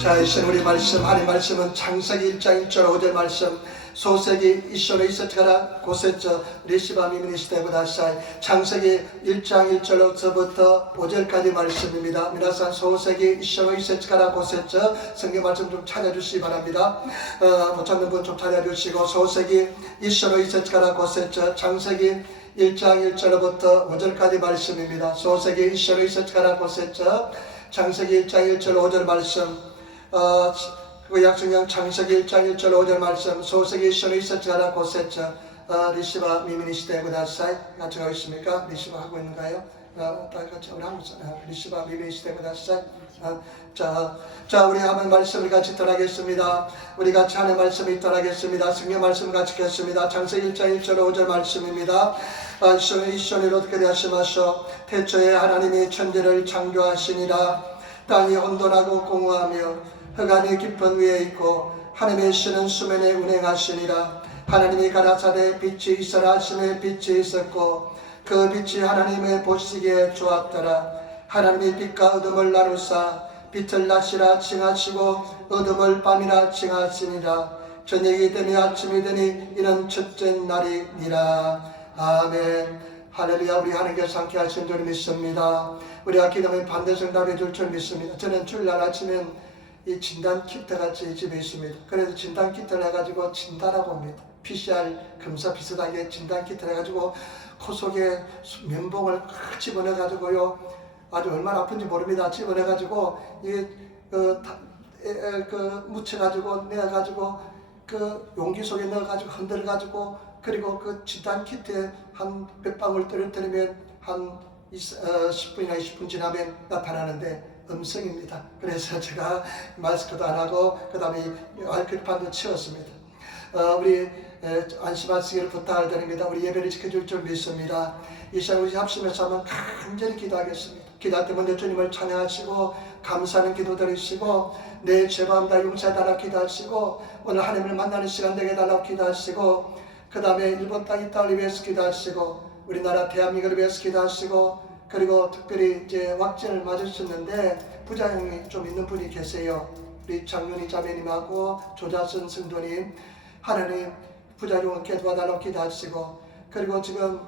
자, 이 시간 우리 말씀, 하나님 말씀은 창세기 1장 1절 5절 말씀, 소세기 이쇼로 이세트가라 고세처 리시바 미미니시테고 다사이. 창세기 1장 1절부터 5절까지 말씀입니다. 미나산 소세기 이쇼로 이세트가라 고세처 성경 말씀 좀 찾아주시기 바랍니다. 못 찾는 분 좀 찾아주시고, 소세기 이쇼로 이세트가라 고세처 창세기 1장 1절부터 5절까지 말씀입니다. 소세기 이쇼로 이세트가라 고세처 창세기 1장 1절 5절 말씀, 그 약성형 창세기 1장 1절 5절 말씀, 소세기 이쇼로 이세트가라 고세처 리시바 미미니시테 고다사이. 같이 하고 있습니까? 리시바 하고 있는가요? 다 같이 우리 한번 리시바 미미니시테 고다사이. 자, 우리 한번 말씀을 같이 전하겠습니다. 우리 같이 하는 말씀을 전하겠습니다. 성경 말씀 같이 읽겠습니다. 창세기 1장 1절 5절 말씀입니다. 이쇼니 어떻게 되하시마쇼. 태초에 하나님이 천지를 창조하시니라. 땅이 혼돈하고 공허하며 흑암이 깊은 위에 있고 하나님의 신은 수면에 운행하시니라. 하나님이 가라사대 빛이 있어라 하시매 빛이 있었고 그 빛이 하나님의 보시기에 좋았더라. 하나님이 빛과 어둠을 나누사 빛을 낮이라 칭하시고 어둠을 밤이라 칭하시니라. 저녁이 되니 아침이 되니 이는 첫째 날이니라. 아멘. 할렐루야. 우리 하나님께서 함께 하신 줄 믿습니다. 우리가 기도하면 반드시 응답해 줄 줄 믿습니다. 저는 주일날 아침엔 이 진단 키트가 제 집에 있습니다. 그래서 진단 키트를 해가지고 진단하고 옵니다. PCR 검사 비슷하게 진단 키트를 해가지고 코 속에 면봉을 집어넣어가지고요, 아주 얼마나 아픈지 모릅니다. 집어넣어가지고 이게 묻혀가지고 내가지고 그 용기 속에 넣어가지고 흔들어가지고, 그리고 그 진단 키트에 한 몇 방울 떨어뜨리면 한 10분이나 20분 지나면 나타나는데 음성입니다. 그래서 제가 마스크도 안 하고 그 다음에 알코올판도 치웠습니다. 우리 안심하시기를 부탁을 드립니다. 우리 예배를 지켜줄 줄 믿습니다. 이 시간 우리 합심해서 한번 간절히 기도하겠습니다. 기도할 때 먼저 주님을 찬양하시고 감사하는 기도 드리시고 내 죄마음 다 용서해달라고 기도하시고 오늘 하나님을 만나는 시간 되게 해달라고 기도하시고, 그 다음에 일본 땅 이 땅을 위해서 기도하시고 우리나라 대한민국을 위해서 기도하시고, 그리고 특별히 이제 확진을 맞으셨는데 부작용이 좀 있는 분이 계세요. 우리 장윤희 자매님하고 조자선 성도님, 하나님 부작용을 깨도와달라고 기도하시고, 그리고 지금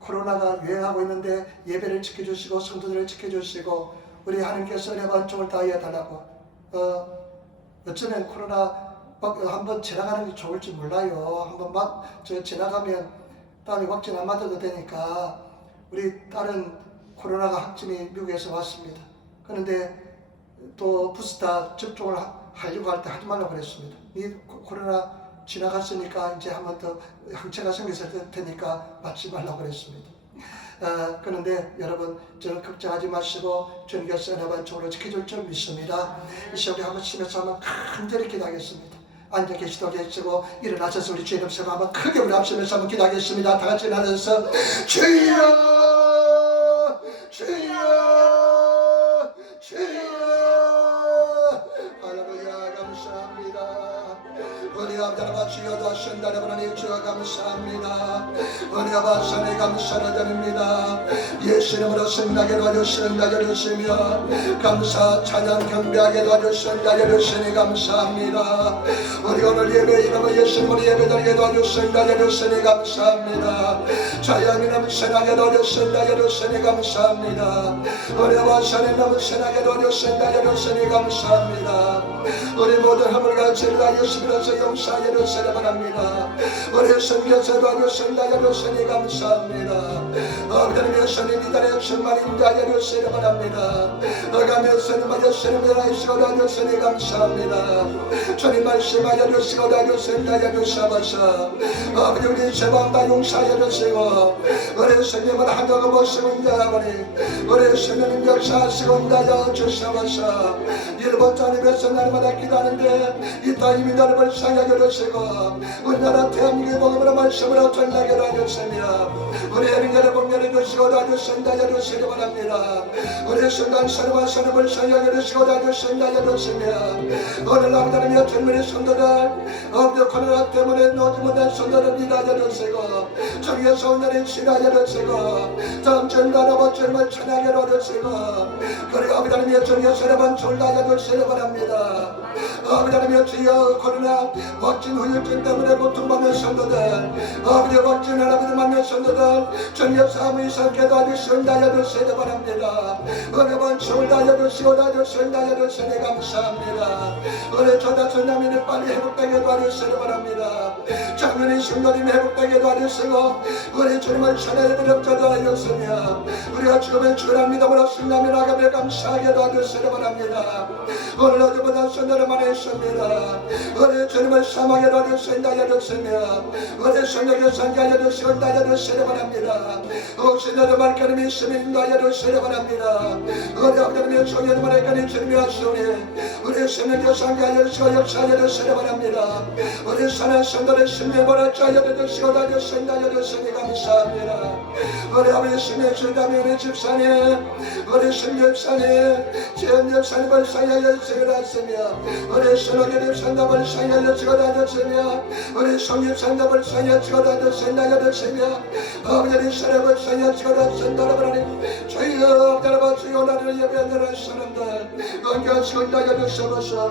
코로나가 유행하고 있는데 예배를 지켜주시고 성도들을 지켜주시고 우리 하나님께서 은혜 반쪽을 다하여 달라고. 어쩌면 코로나 한번 지나가는 게 좋을지 몰라요. 한번 지나가면 다음에 확진 안 맞아도 되니까. 우리 딸은 코로나가 확진이 미국에서 왔습니다. 그런데 또 부스터 접종을 하려고 할 때 하지 말라고 그랬습니다. 이 코로나 지나갔으니까 이제 한번 더 항체가 생겼을 테니까 맞지 말라고 그랬습니다. 그런데 여러분, 저는 걱정하지 마시고 주님께서 은혜 반쪽으로 지켜줄 줄 믿습니다. 이 시간에 한번 심해서 한번 간절히 기도하겠습니다. 앉아 계시도 계시고 일어나셔서 우리 주의 이름 세고 한번 크게 우리 합심해서 한번 기도하겠습니다. 다 같이 일어나서 주여 주여 주여. 할렐루야. 감사합니다. 우리 아버지와 주여도 하신다는 하나님 주여 감사합니다. 우리 아버지의 감사를 드립니다. 예수 이름으로 승리하게 도와주시는 자를 주시며 감사 찬양 경배하게 도와주시는 자를 주시니 감사합니다. 우리 오늘 예배 이름을 예수 이름으로 예배드리게 도와주시는 자를 주시니 감사합니다. 자양 이름 선하게 도와주시는 자를 주시니 감사합니다. 우리 아버지의 이름 선하게 도와주시는 자를 주시니 감사합니다. 우리 모든 허물 같이 다 예수님으로서 용서하게 되시기 바랍니다. 우리 성경에서 도와주신 자여 주시니 감사합니다. 하나님 예수님 이달의 충만인 자여 주시기 바랍니다. 어가면서는 예수님 일하시고 도와주시니 감사합니다. 주님 말씀하여 주시고 도와주신 자여 주셔서 아버지 우리 죄만 다 용서하여 주시고 우리 성령을 하나가 모시는 자라보니 우리 성령님 역사하시고 자여 주셔서 일본 자님에서 날마다 기도하는데 이 땅이 나를 불쌍하게 주시고 우리나라 대한민국의 복음으로 말씀으로 전하게 해주시며 우리 어린이를 복렬해 주시고 도와주신다 해주시기 바랍니다. 우리 순간 서로와 서로 불쌍하게 주시고 도와주신다 해주시며 오늘 아버지의 젊은이 성도들 없는 코로나 때문에 노지 못한 성도를 위하여 주시고 저기에서 오늘은 신하여 주시고 다음 주일 나라와 젊은 찬양해 주시고 그리고 아버지의 저기에서 여러분 졸라여 주시기 바랍니다. 아버지 하나님 주여 코로나 확진 후유증 때문에 고통받는 성도들 아버지 확진 하나님 만난 성도들 전력 사무이 상쾌 도와주시기 바랍니다. 어려운 주을 다려주시고 다려주시니 감사합니다. 오늘 전남인을 빨리 회복되게 도와주시기 바랍니다. 작년에 성도님 회복되게 도와주시고 우리 주님을 찬양의 무력자도 하였으며 우리가 죽으면 죽으라 믿음으로 승리하며 나가며 감사하게 도와주시기 바랍니다. 오늘 어제보다 선도를 많이 했습니다. 우리 주님을 사망에 도와주시기 하였으며 우리 성령의 상기하여 주시기 바랍니다. 혹시 너도 말씀이 있으면 인도하여 주시기 바랍니다. 우리 아버지의 종일 말하니 주님이 하시오니 우리 성령의 상기하여 주시고 역사하여 주시기 바랍니다. 우리 사는 성도의 심령 벌어져야 주시고 다주신다여 주시니 감사합니다. 우리 아버지 심령 주다며 우리 집사님 우리 심령사님 지은 역사님 벌사하여 주시고 다주시며 우리 신호교 집사님 벌사하여 주시고 다주시며 우리 성립사님 벌사하여 주시고 다주신다여 주시며 아버지 이스라엘 벌사하여 주시고 다주신다여 하나님 주여 여러분 주여 나를 예배하는 사람들 건강하시고 인도하여 주시옵소서.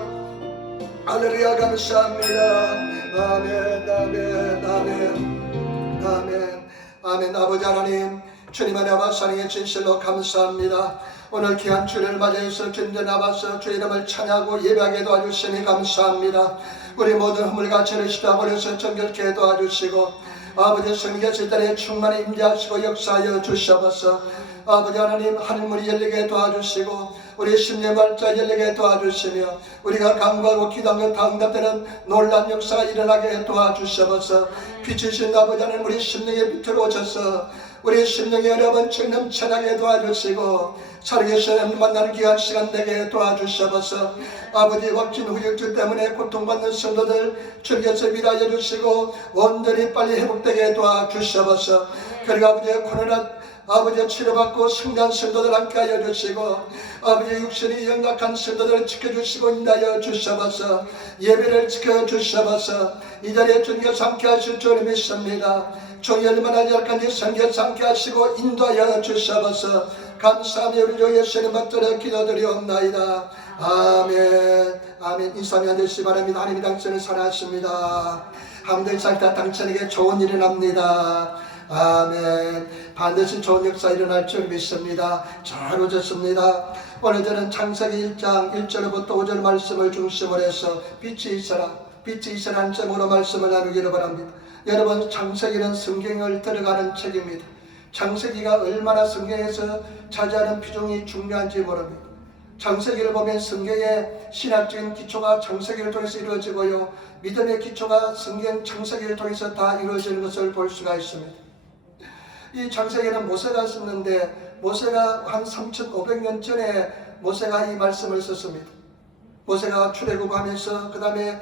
할렐루야 감사합니다. 아멘 아멘 아멘 아멘 아멘. 아버지 하나님 주님 안에 아바 사랑의 진실로 감사합니다. 오늘 귀한 주를 맞이해서 주님 나와서 주 이름을 찬양하고 예배하게 도와주시니 감사합니다. 우리 모든 허물과체를 씻어버려서 정결케 도와주시고 아버지 성령의 때에 충만히 임재하시고 역사하여 주시옵소서. 아버지 하나님 하늘문이 열리게 도와주시고 우리 심령 발자 열리게 도와주시며 우리가 간구하고 기도하며 응답되는 놀라운 역사가 일어나게 도와주시옵소서. 빛이신 아버지 하나님 우리 심령의 빛으로 오셔서 우리 심령의 여러분 넘쳐나게 도와주시고 살아계신 하나님 만나는 귀한 시간 되게 도와주시옵소서. 아버지 확진 후유증 때문에 고통받는 성도들 주께서 위로하여 주시고 온전히 빨리 회복되게 도와주시옵소서. 그리고 아버지 코로나 아버지 치료받고 승리한 성도들 함께 하여 주시고 아버지 육신이 연약한 성도들을 지켜주시고 인도하여 주시옵소서. 예배를 지켜주시옵소서. 이 자리에 주님께서 함께 하실 줄 믿습니다. 종이 얼마나 열간지 성경에서 함께 하시고 인도하여 주시옵소서. 감사하며 우리 주 예수님 받들어 기도드리옵나이다. 아멘 아멘. 인사하며 앉으시기 바랍니다. 하나님이 당신을 사랑하십니다. 하나님의 자기가 당신에게 좋은 일이 납니다. 아멘. 반드시 좋은 역사 일어날 줄 믿습니다. 잘 오셨습니다. 오늘 저는 창세기 1장 1절부터 5절 말씀을 중심으로 해서 빛이 있으라는 제목으로 말씀을 나누기를 바랍니다. 여러분 창세기는 성경을 들어가는 책입니다. 창세기가 얼마나 성경에서 차지하는 비중이 중요한지 모릅니다. 창세기를 보면 성경의 신학적인 기초가 창세기를 통해서 이루어지고요, 믿음의 기초가 성경 창세기를 통해서 다 이루어지는 것을 볼 수가 있습니다. 이 창세기는 모세가 썼는데 모세가 한 3,500년 전에 모세가 이 말씀을 썼습니다. 모세가 출애굽하면서 그 다음에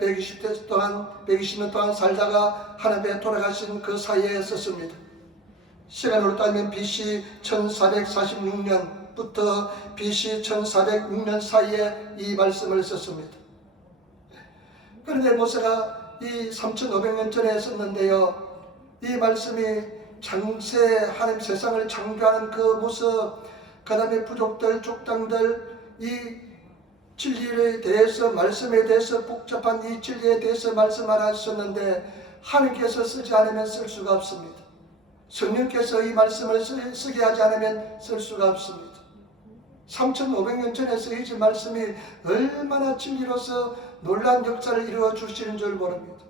120년 동안 살다가 하나님께 돌아가신 그 사이에 썼습니다. 시간으로 따지면 BC 1446년부터 BC 1406년 사이에 이 말씀을 썼습니다. 그런데 모세가 이 3,500년 전에 썼는데요, 이 말씀이 하나님 세상을 창조하는 그 모습, 그 다음에 부족들, 족장들, 이 진리에 대해서, 말씀에 대해서, 복잡한 이 진리에 대해서 말씀하셨는데 하나님께서 쓰지 않으면 쓸 수가 없습니다. 성령께서 이 말씀을 쓰게 하지 않으면 쓸 수가 없습니다. 3,500년 전에 쓰여진 말씀이 얼마나 진리로서 놀라운 역사를 이루어 주시는 줄 모릅니다.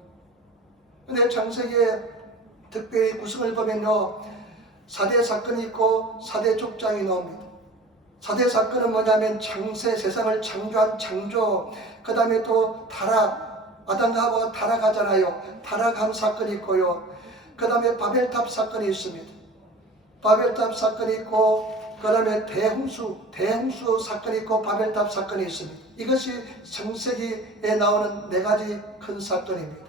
근데 창세기에 특별히 구성을 보면요, 4대 사건이 있고 4대 족장이 나옵니다. 4대 사건은 뭐냐면 세상을 창조한 창조, 그 다음에 또 타락, 아담과 하와가 타락하잖아요. 타락한 사건이 있고요, 그 다음에 바벨탑 사건이 있습니다. 바벨탑 사건이 있고 그 다음에 대홍수 사건이 있고 바벨탑 사건이 있습니다. 이것이 창세기에 나오는 4가지 큰 사건입니다.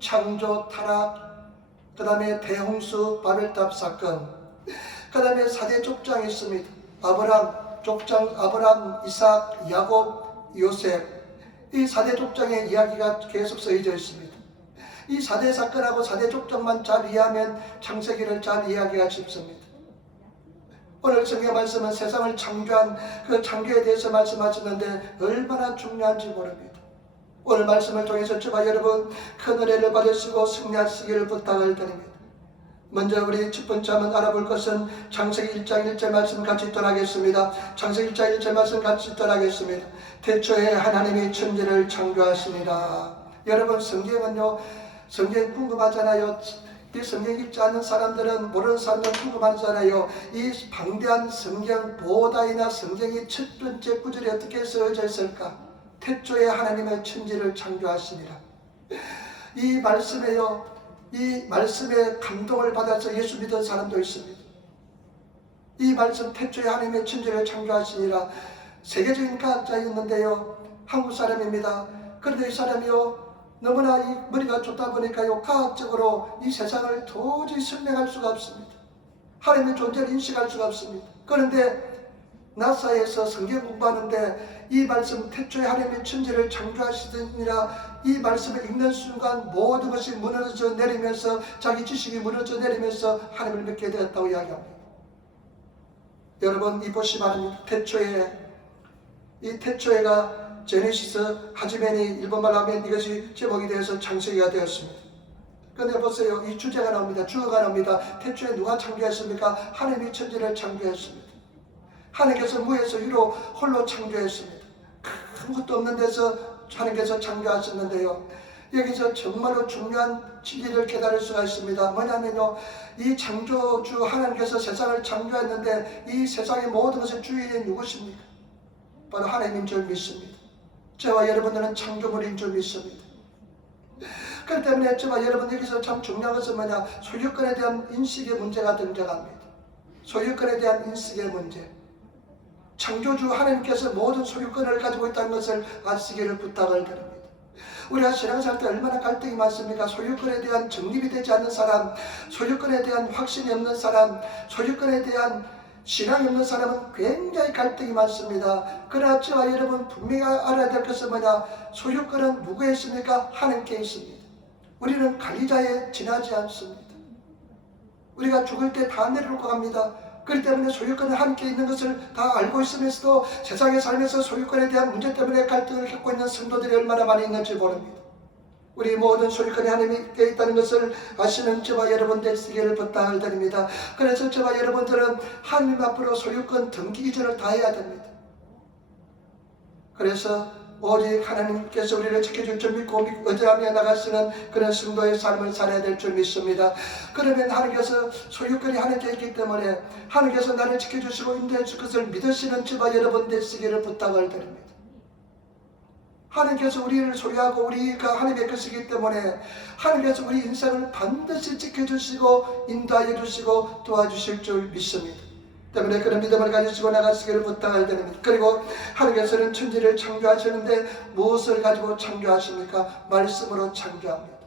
창조, 타락, 그 다음에 대홍수, 바벨탑 사건, 그 다음에 4대 족장이 있습니다. 아브람, 이삭, 야곱, 요셉, 이 4대 족장의 이야기가 계속 쓰여져 있습니다. 이 4대 사건하고 4대 족장만 잘 이해하면 창세기를 잘 이해하기가 쉽습니다. 오늘 성경 말씀은 세상을 창조한 그 창조에 대해서 말씀하셨는데 얼마나 중요한지 모릅니다. 오늘 말씀을 통해서 저와 여러분 큰 은혜를 받으시고 승리하시기를 부탁을 드립니다. 먼저 우리 첫 번째 한번 알아볼 것은 창세기 1장 1절 말씀 같이 읽도록 하겠습니다. 창세기 1장 1절 말씀 같이 읽도록 하겠습니다. 태초에 하나님이 천지를 창조하시니라. 여러분 성경은요, 성경 궁금하잖아요. 이 성경 읽지 않는 사람들은, 모르는 사람들은 궁금하잖아요. 이 방대한 성경 보다이나 성경이 첫 번째 구절이 어떻게 쓰여져 있을까? 태초에 하나님의 천지를 창조하시니라. 이 말씀에요, 이 말씀에 감동을 받아서 예수 믿은 사람도 있습니다. 이 말씀 태초에 하나님의 천지를 창조하시니라. 세계적인 과학자였는데요, 한국 사람입니다. 그런데 이 사람이요, 너무나 이 머리가 좋다 보니까요, 과학적으로 이 세상을 도저히 설명할 수가 없습니다. 하나님의 존재를 인식할 수가 없습니다. 그런데 나사에서 성경 공부하는데 이 말씀 태초에 하나님의 천지를 창조하시니라, 이 말씀을 읽는 순간 모든 것이 무너져 내리면서, 자기 지식이 무너져 내리면서 하나님을 믿게 되었다고 이야기합니다. 여러분, 이 보시 바랍니다. 태초에, 이 태초에가 제네시스 하지멘이 일본말로 하면 이것이 제목이 되어서 창세기가 되었습니다. 그런데 보세요, 이 주제가 나옵니다. 주어가 나옵니다. 태초에 누가 창조했습니까? 하나님이 천지를 창조했습니다. 하나님께서 무에서 유로 홀로 창조했습니다. 아무것도 없는 데서 하나님께서 창조하셨는데요, 여기서 정말로 중요한 진리를 깨달을 수가 있습니다. 뭐냐면요, 이 창조주 하나님께서 세상을 창조했는데 이 세상의 모든 것의 주인이 누구십니까? 바로 하나님인 줄 믿습니다. 저와 여러분들은 창조물인 줄 믿습니다. 그렇기 때문에 저와 여러분, 여기서 참 중요한 것은 뭐냐, 소유권에 대한 인식의 문제가 등장합니다. 소유권에 대한 인식의 문제. 창조주 하나님께서 모든 소유권을 가지고 있다는 것을 아시기를 부탁을 드립니다. 우리가 신앙생활 때 얼마나 갈등이 많습니까? 소유권에 대한 정립이 되지 않는 사람, 소유권에 대한 확신이 없는 사람, 소유권에 대한 신앙이 없는 사람은 굉장히 갈등이 많습니다. 그러나 저와 여러분 분명히 알아야 될 것은 뭐냐, 소유권은 누구에 있습니까? 하나님께 있습니다. 우리는 관리자에 지나지 않습니다. 우리가 죽을 때 다 내려놓고 갑니다. 그렇기 때문에 소유권은 하나님께 있는 것을 다 알고 있으면서도 세상에 살면서 소유권에 대한 문제 때문에 갈등을 겪고 있는 성도들이 얼마나 많이 있는지 모릅니다. 우리 모든 소유권이 하나님께 있다는 것을 아시는 저와 여러분 되시기를 부탁을 드립니다. 그래서 저와 여러분들은 하나님 앞으로 소유권 등기기준을 다해야 됩니다. 그래서 오직 하나님께서 우리를 지켜줄 줄 믿고 의지하며 나가시는 그런 성도의 삶을 살아야 될 줄 믿습니다. 그러면 하나님께서 소유권이 하나님께 있기 때문에 하나님께서 나를 지켜주시고 인도해 줄 것을 믿으시는 저와 여러분 되시기를 부탁을 드립니다. 하나님께서 우리를 소유하고 우리가 하나님의 것이기 때문에 하나님께서 우리 인생을 반드시 지켜주시고 인도하여 주시고 도와주실 줄 믿습니다. 때문에 그런 믿음을 가지시고 나가시기를 부탁을 드립니다. 그리고 하나님께서는 천지를 창조하시는데 무엇을 가지고 창조하십니까? 말씀으로 창조합니다.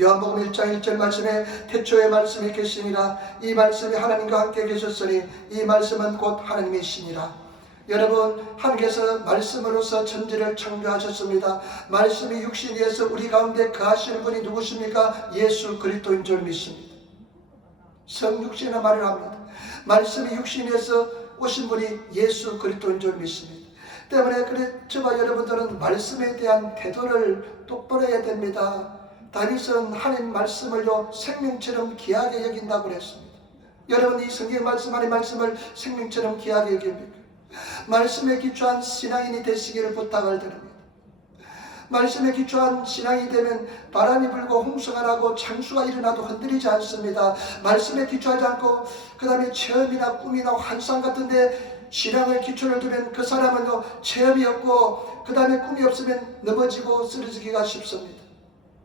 요한복음 1장 1절 말씀에 태초에 말씀이 계시니라. 이 말씀이 하나님과 함께 계셨으니 이 말씀은 곧 하나님이시니라. 여러분, 하나님께서 말씀으로서 천지를 창조하셨습니다. 말씀이 육신이 되어서 우리 가운데 거하시는 분이 누구십니까? 예수 그리스도인 줄 믿습니다. 성육신의 말을 합니다. 말씀이 육신이 되어서 오신 분이 예수 그리스도인 줄 믿습니다. 때문에 그래 저와 여러분들은 말씀에 대한 태도를 똑바로 해야 됩니다. 다윗은 하나님 말씀을요 생명처럼 귀하게 여긴다고 그랬습니다. 여러분, 이 성경 말씀, 하나님 말씀을 생명처럼 귀하게 여깁니까? 말씀에 기초한 신앙인이 되시기를 부탁을 드립니다. 말씀에 기초한 신앙이 되면 바람이 불고 홍수가 나고 창수가 일어나도 흔들리지 않습니다. 말씀에 기초하지 않고 그 다음에 체험이나 꿈이나 환상 같은데 신앙의 기초를 두면 그 사람은 체험이 없고 그 다음에 꿈이 없으면 넘어지고 쓰러지기가 쉽습니다.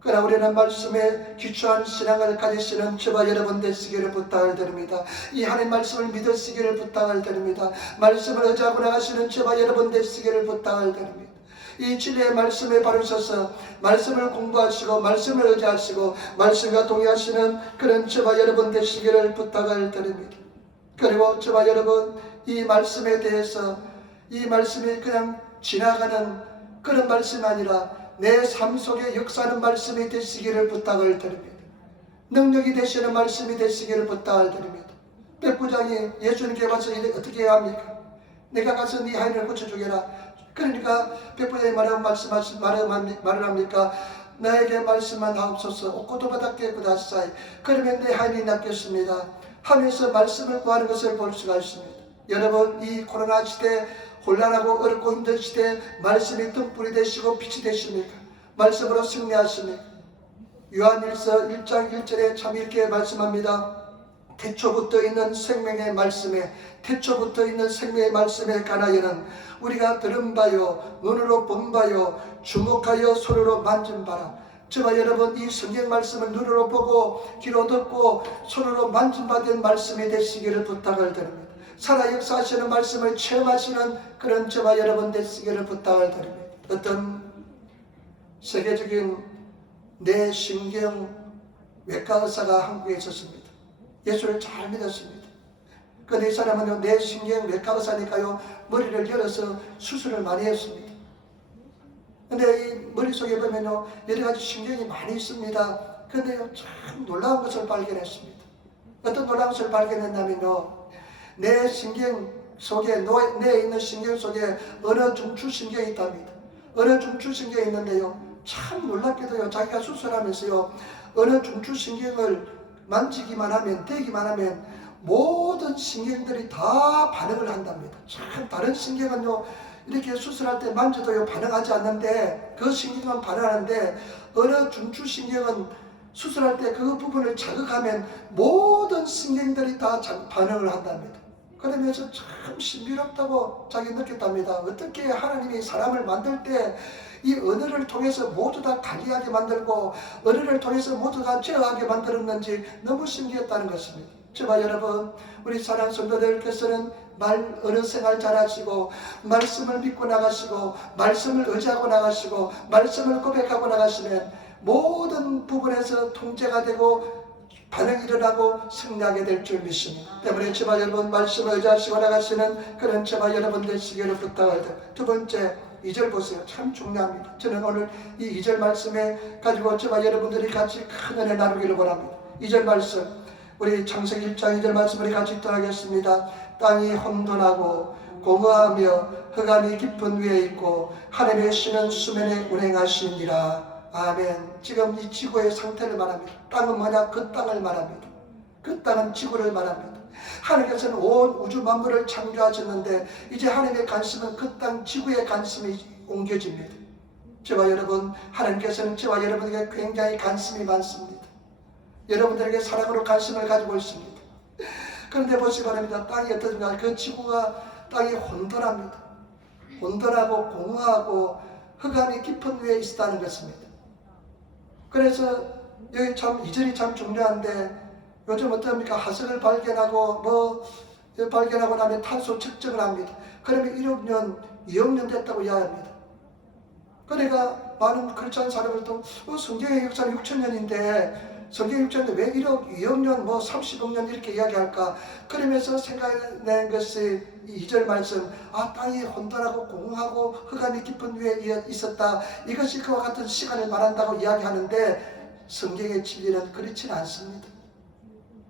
그러나 우리는 말씀에 기초한 신앙을 가지시는 저와 여러분 되시기를 부탁을 드립니다. 이 하나님 말씀을 믿으시기를 부탁을 드립니다. 말씀을 의지하고 나가시는 저와 여러분 되시기를 부탁을 드립니다. 이 진리의 말씀에 바로 서서 말씀을 공부하시고 말씀을 의지하시고 말씀과 동의하시는 그런 저와 여러분 되시기를 부탁을 드립니다. 그리고 저와 여러분, 이 말씀에 대해서 이 말씀이 그냥 지나가는 그런 말씀이 아니라 내 삶 속에 역사하는 말씀이 되시기를 부탁을 드립니다. 능력이 되시는 말씀이 되시기를 부탁을 드립니다. 백부장이 예수님께 와서 어떻게 해야 합니까? 내가 가서 네 하인을 고쳐주게라. 그러니까 백부장이 말을 합니까? 나에게 말씀만 하옵소서. 오코도바다께 구다사이. 그러면 내 하인이 낫겠습니다 하면서 말씀을 구하는 것을 볼 수가 있습니다. 여러분, 이 코로나 시대, 혼란하고 어렵고 힘든 시대, 말씀이 등불이 되시고 빛이 되십니까? 말씀으로 승리하십니까? 요한일서 1장 1절에 참 이렇게 말씀합니다. 태초부터 있는 생명의 말씀에, 태초부터 있는 생명의 말씀에 관하여는 우리가 들은 바요, 눈으로 본 바요, 주목하여 손으로 만진 바라. 저와 여러분, 이 성경 말씀을 눈으로 보고 귀로 듣고 손으로 만진 바 된 말씀이 되시기를 부탁을 드립니다. 살아 역사하시는 말씀을 체험하시는 그런 저와 여러분 되시기를 부탁을 드립니다. 어떤 세계적인 뇌신경 외과 의사가 한국에 있었습니다. 예수를 잘 믿었습니다. 그런데 이 사람은 뇌신경 외과 의사니까요, 머리를 열어서 수술을 많이 했습니다. 근데 이 머릿속에 보면요, 여러 가지 신경이 많이 있습니다. 그런데요, 참 놀라운 것을 발견했습니다. 어떤 놀라운 것을 발견했냐면요, 내 신경 속에, 뇌에 있는 신경 속에 어느 중추신경이 있답니다. 어느 중추신경이 있는데요, 참 놀랍게도요, 자기가 수술하면서요, 어느 중추신경을 만지기만 하면, 대기만 하면 모든 신경들이 다 반응을 한답니다. 참 다른 신경은요, 이렇게 수술할 때 만져도요 반응하지 않는데, 그 신경만 반응하는데 어느 중추신경은 수술할 때 그 부분을 자극하면 모든 신경들이 다 반응을 한답니다. 그러면서 참 신비롭다고 자기 느꼈답니다. 어떻게 하나님이 사람을 만들 때 이 언어를 통해서 모두 다 관리하게 만들고 언어를 통해서 모두 다 제어하게 만들었는지 너무 신기했다는 것입니다. 저와 여러분, 우리 사랑하는 성도들께서는 언어 생활 잘하시고 말씀을 믿고 나가시고 말씀을 의지하고 나가시고 말씀을 고백하고 나가시면 모든 부분에서 통제가 되고 반응이 일어나고 승리하게 될 줄 믿습니다. 때문에 저와 여러분, 말씀을 의지하시고 나가시는 그런 저와 여러분 되시기를 부탁을 드립니다. 두 번째, 2절 보세요. 참 중요합니다. 저는 오늘 이 2절 말씀에 가지고 저와 여러분들이 같이 큰 은혜 나누기를 원합니다. 2절 말씀, 우리 창세기 1장 2절 말씀을 같이 읽도록하겠습니다. 땅이 혼돈하고 공허하며 흑암이 깊은 위에 있고 하늘의 신은 수면에 운행하시니라. 아멘. 지금 이 지구의 상태를 말합니다. 땅은 뭐냐? 그 땅을 말합니다. 그 땅은 지구를 말합니다. 하나님께서는 온 우주 만물을 창조하셨는데 이제 하나님의 관심은 그 땅 지구의 관심이 옮겨집니다. 저와 여러분, 하나님께서는 저와 여러분에게 굉장히 관심이 많습니다. 여러분들에게 사랑으로 관심을 가지고 있습니다. 그런데 보시기 바랍니다. 땅이 어떠든가 그 지구가 땅이 혼돈합니다. 혼돈하고 공허하고 흑암이 깊은 위에 있다는 것입니다. 그래서 여기 참 2절이 참 중요한데, 요즘 어떻습니까? 화석을 발견하고 발견하고 나면 탄소 측정을 합니다. 그러면 1억 년, 2억 년 됐다고 이야기합니다. 그러니까 많은 크리스찬 사람들도 성경의 역사는 6,000년인데 성경 6,000년 왜 1억, 2억 년, 30억 년 이렇게 이야기할까? 그러면서 생각해낸 것이 2절 말씀, 땅이 혼돈하고 공허하고 흑암이 깊은 위에 있었다. 이것이 그와 같은 시간을 말한다고 이야기하는데 성경의 진리는 그렇지는 않습니다.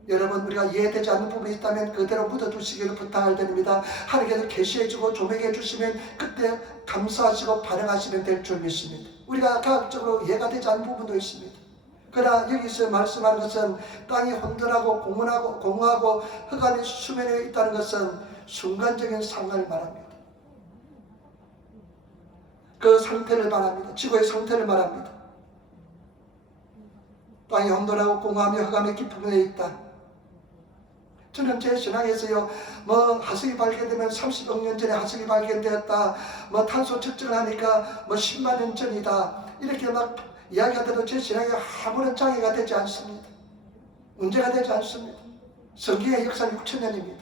여러분, 우리가 이해되지 않는 부분이 있다면 그대로 묻어두시기를 부탁을 드립니다. 하나님께서 계시해주고 조명해 주시면 그때 감사하시고 반응하시면 될 줄 믿습니다. 우리가 과학적으로 이해가 되지 않는 부분도 있습니다. 그러나 여기서 말씀하는 것은 땅이 혼돈하고 공허하고 흑암이 수면에 있다는 것은 순간적인 상황을 말합니다. 그 상태를 말합니다. 지구의 상태를 말합니다. 땅이 혼돈하고 공허하며 흑암이 깊은 위에 있다. 저는 제 신앙에서요, 화석이 발견되면 30억 년 전에 화석이 발견되었다. 탄소 측정을 하니까 10만 년 전이다. 이렇게 막 이야기하더라도 제 신앙에 아무런 장애가 되지 않습니다. 문제가 되지 않습니다. 성경의 역사는 6,000년입니다.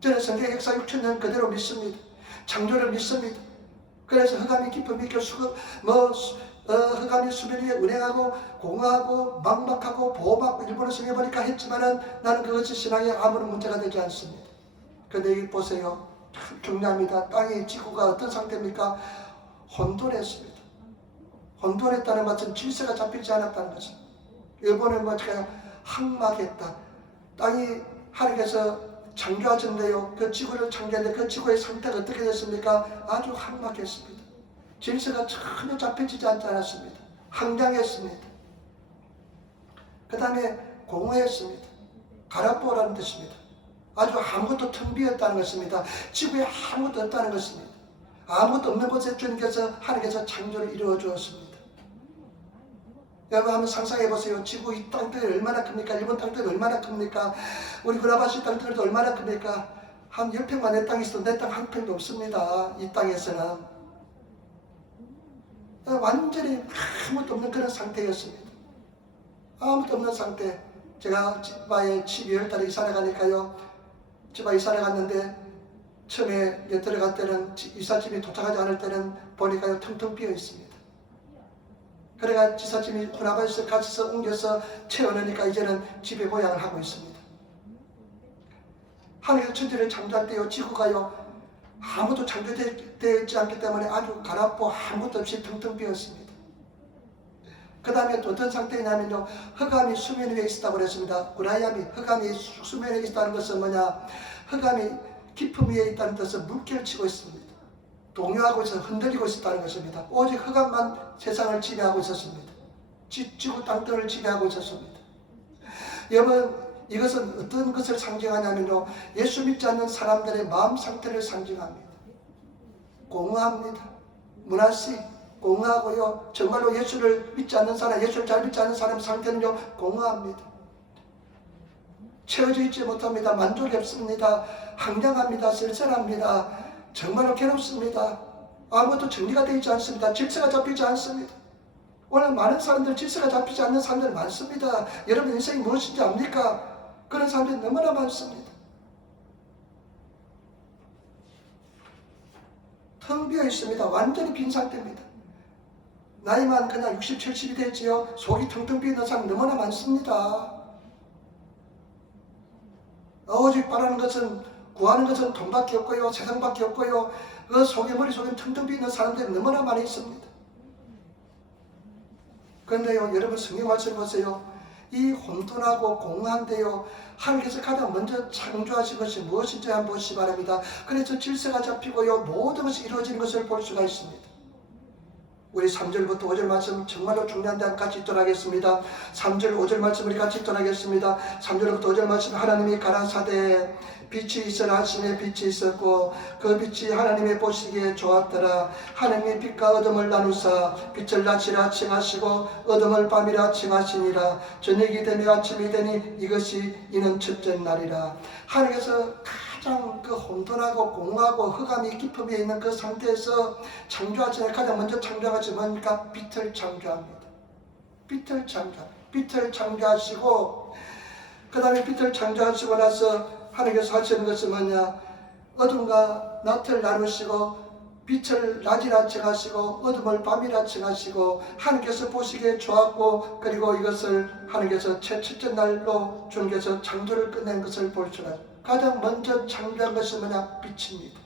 저는 성경의 역사 6,000년 그대로 믿습니다. 창조를 믿습니다. 그래서 흑암이 깊은 밑에 흑암이 수면 위에 운행하고 공허하고 막막하고 보호막고 일본어 성경 보니까 했지만은 나는 그것이 신앙에 아무런 문제가 되지 않습니다. 그런데 여기 보세요. 참 중요합니다. 땅이 지구가 어떤 상태입니까? 혼돈했습니다. 혼돈했다는 것은 질서가 잡히지 않았다는 것입니다. 일본은 제가 항막했다. 땅이 하나님께서 창조하셨는데요. 그 지구를 창조했는데 그 지구의 상태가 어떻게 됐습니까? 아주 황막했습니다. 질서가 전혀 잡혀지지 않았습니다. 황량했습니다. 그 다음에 공허했습니다. 가라포라는 뜻입니다. 아주 아무것도 텅 비었다는 것입니다. 지구에 아무것도 없다는 것입니다. 아무것도 없는 곳에 하나님께서 창조를 이루어 주었습니다. 여러분 한번 상상해 보세요. 지구 이 땅덩이 얼마나 큽니까? 일본 땅덩이 얼마나 큽니까? 우리 구라바시 땅덩이도 얼마나 큽니까? 한 10평만 내 땅이 있어도 내 땅 한 평도 없습니다. 이 땅에서는. 완전히 아무것도 없는 그런 상태였습니다. 아무것도 없는 상태. 제가 집바에 12월 달에 이사를 가니까요. 집바에 이사를 갔는데 처음에 들어갈 때는 이삿짐이 도착하지 않을 때는 보니까요 텅텅 비어 있습니다. 그래가 지사짐이 구라바시에서 같이서 옮겨서 채워넣으니까 이제는 집에 모양을 하고 있습니다. 하늘에서 천지를 창조할 때요 지구가요 아무도 창조되어 있지 않기 때문에 아주 가랍고 아무것도 없이 텅텅 비었습니다. 그 다음에 또 어떤 상태냐면요 흑암이 수면 위에 있었다고 그랬습니다. 구라야미 흑암이 수면 위에 있다는 것은 뭐냐, 흑암이 깊음 위에 있다는 뜻은 물결치고 있습니다. 동요하고 있어 흔들리고 있었다는 것입니다. 오직 흑암만 세상을 지배하고 있었습니다. 지구 땅덩을 지배하고 있었습니다. 여러분 이것은 어떤 것을 상징하냐면요 예수 믿지 않는 사람들의 마음 상태를 상징합니다. 공허합니다. 문화시 공허하고요 정말로 예수를 믿지 않는 사람, 예수를 잘 믿지 않는 사람 상태는요 공허합니다. 채워져 있지 못합니다. 만족이 없습니다. 황량합니다. 쓸쓸합니다. 정말로 괴롭습니다. 아무것도 정리가 되어 있지 않습니다. 질서가 잡히지 않습니다. 오늘 많은 사람들 질서가 잡히지 않는 사람들 많습니다. 여러분 인생이 무엇인지 압니까? 그런 사람들이 너무나 많습니다. 텅 비어 있습니다. 완전히 빈 상태입니다. 나이만 그냥 60, 70이 됐지요. 속이 텅텅 비어 있는 사람 너무나 많습니다. 오직 바라는 것은 구하는 것은 돈밖에 없고요 세상밖에 없고요 그 속에 머릿속에 텅텅 비어 있는 사람들이 너무나 많이 있습니다. 그런데요 여러분 성경 말씀 보세요. 이 혼돈하고 공허한데요 하나님께서 가장 먼저 창조하신 것이 무엇인지 한번 보시기 바랍니다. 그래서 질서가 잡히고요 모든 것이 이루어지는 것을 볼 수가 있습니다. 우리 3절부터 5절 말씀 정말로 중요한데 같이 읽도록 하겠습니다. 3절 5절 말씀을 같이 읽도록 하겠습니다. 3절부터 5절 말씀 하나님이 가라사대 빛이 있으라 하시매 빛이 있었고 그 빛이 하나님의 보시기에 좋았더라. 하나님이 빛과 어둠을 나누사 빛을 낮이라 칭하시고 어둠을 밤이라 칭하시니라. 저녁이 되며 아침이 되니 이것이 이는 첫째 날이라. 하나님께서 가장 그 혼돈하고 공허하고 흑암이 깊음에 있는 그 상태에서 창조하시는 가장 먼저 창조하신 뭡니까? 빛을 창조합니다. 빛을 창조하시고 그 다음에 빛을 창조하시고 나서 하나님께서 하시는 것은 뭐냐? 어둠과 낮을 나누시고 빛을 낮이라 칭하시고 어둠을 밤이라 칭하시고 하나님께서 보시기에 좋았고 그리고 이것을 하나님께서 첫째 날로 주님께서 창조를 끝낸 것을 볼 수가 있습니다. 가장 먼저 창조한 것이 뭐냐? 빛입니다.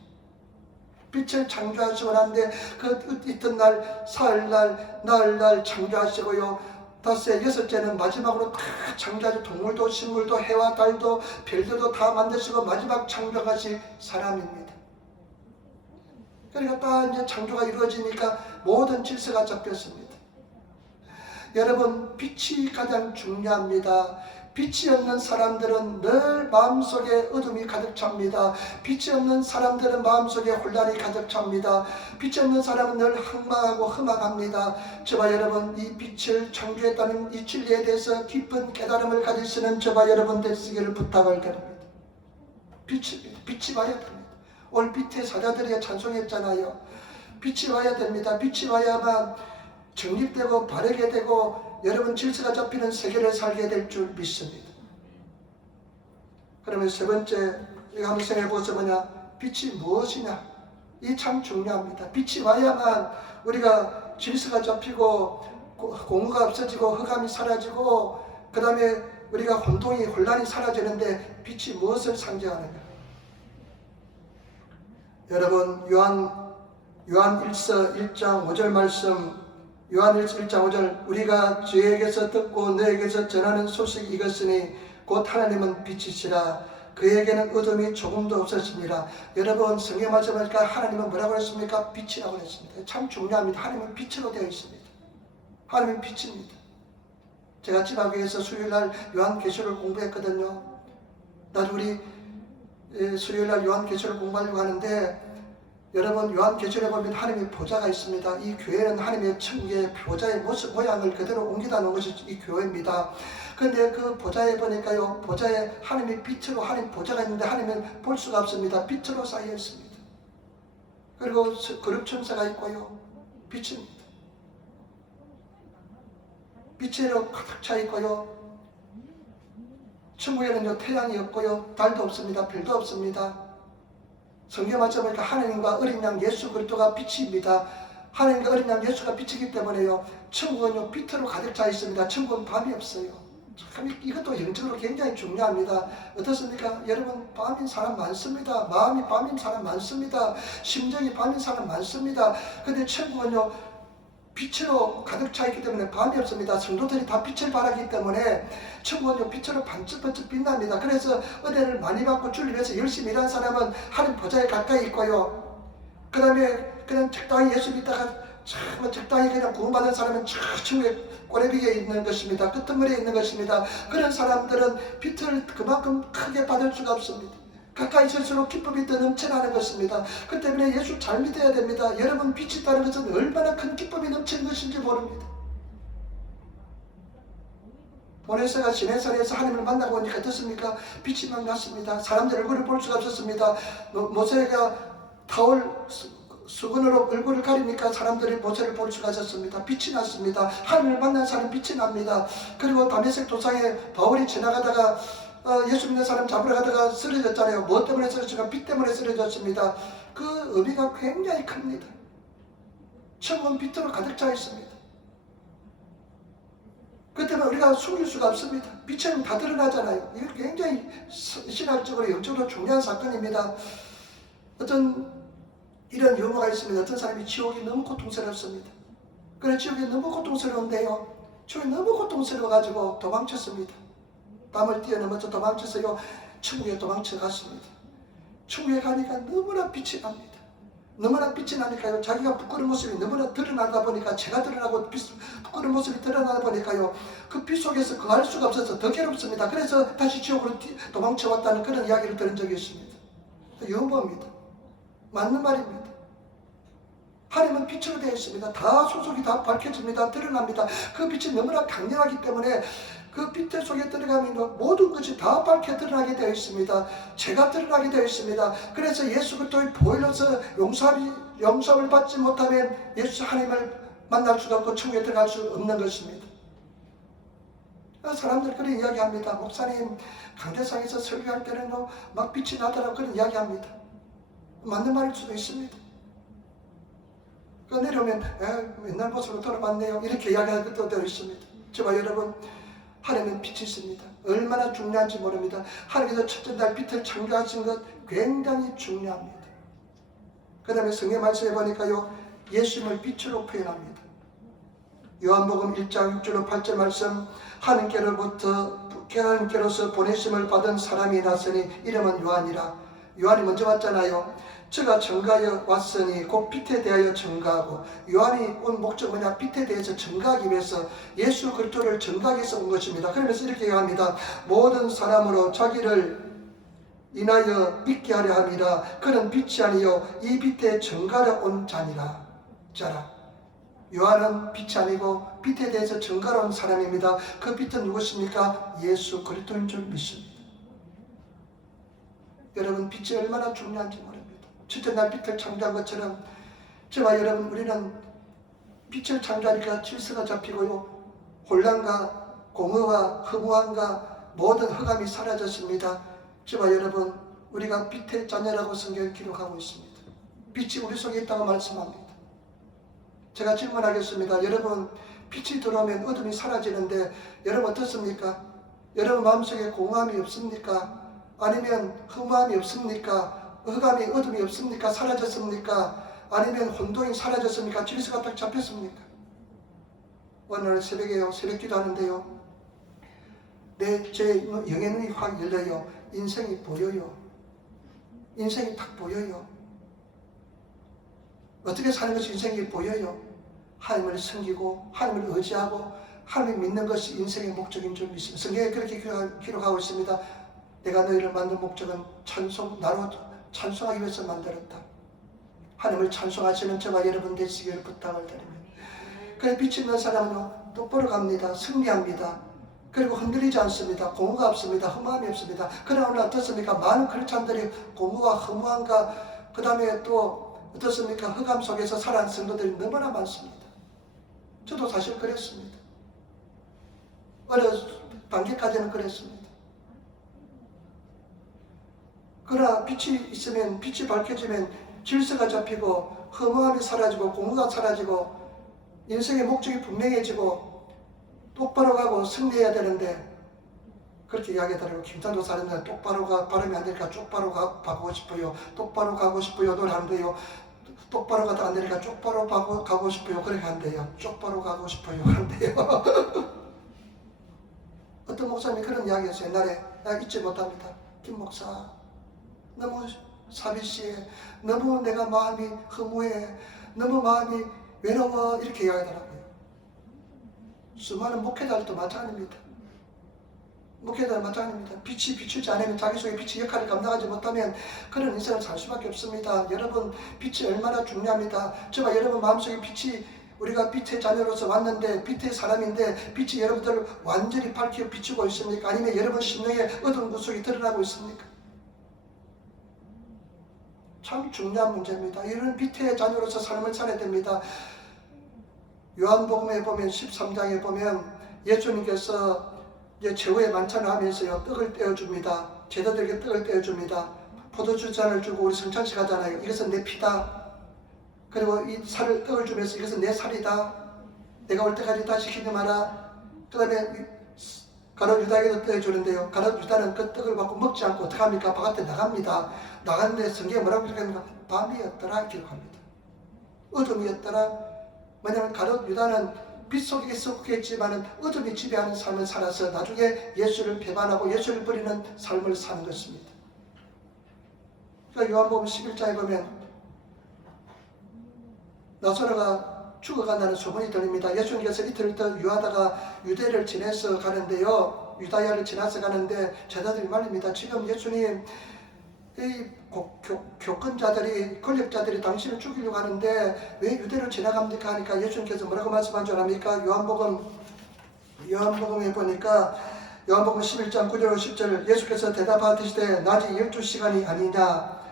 빛을 창조하시고 난데 그 이튿날, 사흘날, 나흘날 창조하시고요. 닷새 여섯째는 마지막으로 다 창조하시고 동물도 식물도 해와 달도 별들도 다 만드시고 마지막 창조한 것이 사람입니다. 그러니까 딱 이제 창조가 이루어지니까 모든 질서가 잡혔습니다. 여러분 빛이 가장 중요합니다. 빛이 없는 사람들은 늘 마음속에 어둠이 가득 찹니다. 빛이 없는 사람들은 마음속에 혼란이 가득 찹니다. 빛이 없는 사람은 늘 황망하고 흠악합니다. 저와 여러분 이 빛을 창조했다는 이 진리에 대해서 깊은 깨달음을 가지시는 저와 여러분 되시기를 부탁을 드립니다. 빛이 와야 됩니다. 오늘 빛의 사자들이 찬송했잖아요. 빛이 와야 됩니다. 빛이 와야만 정립되고 바르게 되고 여러분 질서가 잡히는 세계를 살게 될 줄 믿습니다. 그러면 세 번째 우리가 한번 생각해 보세요. 뭐냐? 빛이 무엇이냐? 이 참 중요합니다. 빛이 와야만 우리가 질서가 잡히고 공허가 없어지고 흑암이 사라지고 그 다음에 우리가 혼란이 사라지는데 빛이 무엇을 상징하느냐? 여러분 요한 1장 5절 말씀 요한 1장 5절 우리가 주에게서 듣고 너에게서 전하는 소식이 이것이니 곧 하나님은 빛이시라 그에게는 어둠이 조금도 없었습니다. 여러분 성경 말씀하니까 하나님은 뭐라고 했습니까? 빛이라고 했습니다. 참 중요합니다. 하나님은 빛으로 되어 있습니다. 하나님은 빛입니다. 제가 지방교회에서 수요일날 요한계시록을 공부했거든요. 나도 우리 수요일날 요한계시록을 공부하려고 하는데, 여러분 요한계시록에 보면 하나님의 보좌가 있습니다. 이 교회는 하나님의 천국의 보좌의 모습 모양을 그대로 옮기다 놓은 것이 이 교회입니다. 그런데 그 보좌에 보니까요, 보좌에 하나님의 빛으로 하나님 보좌가 있는데 하나님은 볼 수가 없습니다. 빛으로 쌓여 있습니다. 그리고 거룩천사가 있고요, 빛입니다. 빛으로 가득 차 있고요, 천국에는요 태양이 없고요, 달도 없습니다. 별도 없습니다. 성경 말씀을 보니까 하나님과 어린 양 예수 그리스도가 빛입니다. 하나님과 어린 양 예수가 빛이기 때문에요, 천국은요 빛으로 가득 차 있습니다. 천국은 밤이 없어요. 참 이것도 영적으로 굉장히 중요합니다. 어떻습니까? 여러분, 밤인 사람 많습니다. 마음이 밤인 사람 많습니다. 심정이 밤인 사람 많습니다. 근데 천국은요 빛으로 가득 차 있기 때문에 밤이 없습니다. 성도들이 다 빛을 발하기 때문에 천국은요 빛으로 반짝반짝 빛납니다. 그래서 은혜를 많이 받고 주를 위해서 열심히 일하는 사람은 하나님 보좌에 가까이 있고요, 그 다음에 그냥 적당히 예수 믿다가 참 적당히 그냥 구원받은 사람은 천국의 꼬레비에 있는 것입니다. 끄트머리에 있는 것입니다. 그런 사람들은 빛을 그만큼 크게 받을 수가 없습니다. 가까이 있을수록 기쁨이 더 넘쳐나는 것입니다. 그 때문에 예수 잘 믿어야 됩니다. 여러분, 빛이 있다는 것은 얼마나 큰 기쁨이 넘치는 것인지 모릅니다. 모세가 시내산에서 하나님을 만나고 오니까 어떻습니까? 빛이 막 났습니다. 사람들 얼굴을 볼 수가 없었습니다. 모세가 타올 수건으로 얼굴을 가리니까 사람들이 모세를 볼 수가 있었습니다. 빛이 났습니다. 하나님을 만난 사람 빛이 납니다. 그리고 다메섹 도상에 바울이 지나가다가 예수 믿는 사람 잡으러 가다가 쓰러졌잖아요. 뭐 때문에 쓰러졌습니까? 빛 때문에 쓰러졌습니다. 그 의미가 굉장히 큽니다. 천국은 빛으로 가득 차 있습니다. 그 때문에 우리가 숨길 수가 없습니다. 빛은 다 드러나잖아요. 이게 굉장히 신학적으로 영적으로 중요한 사건입니다. 어떤 이런 유머가 있습니다. 어떤 사람이 지옥이 너무 고통스럽습니다. 그래, 지옥이 너무 고통스러운데요, 지옥이 너무 고통스러워가지고 도망쳤습니다. 밤을 뛰어넘어서 도망쳐서요 천국에 도망쳐갔습니다. 천국에 가니까 너무나 빛이 납니다. 너무나 빛이 나니까요, 자기가 부끄러운 모습이 너무나 드러나다 보니까, 제가 드러나고 부끄러운 모습이 드러나다 보니까요, 그 빛 속에서 거할 수가 없어서 더 괴롭습니다. 그래서 다시 지옥으로 도망쳐왔다는 그런 이야기를 들은 적이 있습니다. 유머입니다. 맞는 말입니다. 하나님은 빛으로 되어 있습니다. 다 소속이 다 밝혀집니다. 드러납니다. 그 빛이 너무나 강력하기 때문에 그 빛 속에 들어가면 모든 것이 다 밝혀 드러나게 되어 있습니다. 죄가 드러나게 되어 있습니다. 그래서 예수 그리스도의 보혈로서 용서를 받지 못하면 예수 하나님을 만날 수도 없고 천국에 들어갈 수 없는 것입니다. 사람들 그런 이야기합니다. 목사님, 강대상에서 설교할 때는 막 빛이 나더라고 그런 이야기합니다. 맞는 말일 수도 있습니다. 내려오면 옛날 모습으로 돌아왔네요, 이렇게 이야기할 때도 있습니다. 저와 여러분, 하나님은 빛이 있습니다. 얼마나 중요한지 모릅니다. 하나님께서 첫째 날 빛을 창조하신 것 굉장히 중요합니다. 그 다음에 성경 말씀에 보니까요, 예수님을 빛으로 표현합니다. 요한복음 1장 6절로 8절 말씀, 하나님께로서 보내심을 받은 사람이 났으니 이름은 요한이라. 요한이 먼저 왔잖아요. 저가 증가하여 왔으니 곧 빛에 대하여 증가하고, 요한이 온 목적 뭐냐? 빛에 대해서 증가하기 위해서, 예수 그리스도를 증가하기 위해서 온 것입니다. 그러면서 이렇게 얘기합니다. 모든 사람으로 자기를 인하여 믿게 하려 함이라. 그는 빛이 아니요 이 빛에 증가하여 온 자니라. 요한은 빛이 아니고 빛에 대해서 증가하여 온 사람입니다. 그 빛은 누구십니까? 예수 그리스도인 줄 믿습니다. 여러분, 빛이 얼마나 중요한지 모릅니다. 첫째 날 빛을 창조한 것처럼 저와 여러분, 우리는 빛을 창조하니까 질서가 잡히고요, 혼란과 공허와 허무함과 모든 흑암이 사라졌습니다. 저와 여러분, 우리가 빛의 자녀라고 성경에 기록하고 있습니다. 빛이 우리 속에 있다고 말씀합니다. 제가 질문하겠습니다. 여러분, 빛이 들어오면 어둠이 사라지는데 여러분 어떻습니까? 여러분 마음속에 공허함이 없습니까? 아니면 허무함이 없습니까? 흑암이 어둠이 없습니까? 사라졌습니까? 아니면 혼돈이 사라졌습니까? 질서가 딱 잡혔습니까? 오늘 새벽에요, 새벽 기도 하는데요, 제 영의 눈이 확 열려요. 인생이 보여요. 인생이 딱 보여요. 어떻게 사는 것이 인생이 보여요. 하나님을 섬기고 하나님을 의지하고 하나님을 믿는 것이 인생의 목적인 줄 믿습니다. 성경에 그렇게 기록하고 있습니다. 내가 너희를 만든 목적은 나로 찬송하기 위해서 만들었다. 하나님을 찬송하시는 저와 여러분 되시기를 부탁을 드립니다. 그래 빛이 있는 사람은 똑바로 갑니다. 승리합니다. 그리고 흔들리지 않습니다. 공허가 없습니다. 허무함이 없습니다. 그러나 오늘 어떻습니까? 많은 크리스찬들이 공허와 허무함과 그 다음에 또 어떻습니까? 흑암 속에서 살아가는 성도들이 너무나 많습니다. 저도 사실 그랬습니다. 어느 단계까지는 그랬습니다. 그러나 빛이 있으면, 빛이 밝혀지면 질서가 잡히고 허무함이 사라지고 공허가 사라지고 인생의 목적이 분명해지고 똑바로 가고 승리해야 되는데 그렇게 이야기하더라고요. 김탄도 사람들은 똑바로 발음이 안 되니까 쪽바로 가고 싶어요. 똑바로 가고 싶어요. 노래하는데요. 똑바로 가다 안 되니까 쪽바로 가고 싶어요. 그렇게 한대요. 쪽바로 가고 싶어요. 한대요. 어떤 목사님이 그런 이야기했어요. 옛날에 나 잊지 못합니다. 김 목사 너무 사비시해. 너무 내가 마음이 허무해. 너무 마음이 외로워. 이렇게 이야기하더라고요. 수많은 목회자들도 마찬가지입니다. 목회자들 마찬가지입니다. 빛이 비추지 않으면 자기 속에 빛의 역할을 감당하지 못하면 그런 인생을 살 수밖에 없습니다. 여러분 빛이 얼마나 중요합니다. 저와 여러분 마음속에 빛이 우리가 빛의 자녀로서 왔는데 빛의 사람인데 빛이 여러분들을 완전히 밝혀 비추고 있습니까? 아니면 여러분 심령의 어두운 구석이 드러나고 있습니까? 참 중요한 문제입니다. 이런 빛의 자녀로서 삶을 살아야 됩니다. 요한복음에 보면 13장에 보면 예수님께서 최후의 만찬을 하면서요 떡을 떼어줍니다. 제자들에게 떡을 떼어줍니다. 포도주 잔을 주고 우리 성찬식 하잖아요. 이것은 내 피다. 그리고 이 떡을 주면서 이것은 내 살이다. 내가 올 때까지 다 지키지 마라. 그 다음에 가룟 유다에게도 떼어주는데요. 가룟 유다는 그 떡을 받고 먹지 않고 어떻게 합니까? 바깥에 나갑니다. 나갔는데 성경에 뭐라고 기록합니까? 밤이었더라 기록합니다. 어둠이었더라. 왜냐하면 가룟 유다는 빛 속에 속했지만 어둠이 지배하는 삶을 살아서 나중에 예수를 배반하고 예수를 버리는 삶을 사는 것입니다. 그러니까 요한복음 11장에 보면 나사로가 죽어간다는 소문이 들립니다. 예수님께서 이틀 더 유하다가 유대를 지나서 가는데요. 유다야를 지나서 가는데 제자들이 말립니다. 지금 예수님 이 교권자들이 권력자들이 당신을 죽이려고 하는데 왜 유대를 지나갑니까? 하니까 예수님께서 뭐라고 말씀한 줄 압니까? 요한복음에 보니까 요한복음 11장 9절 10절 예수께서 대답하시되 낮이 12시간이 아니냐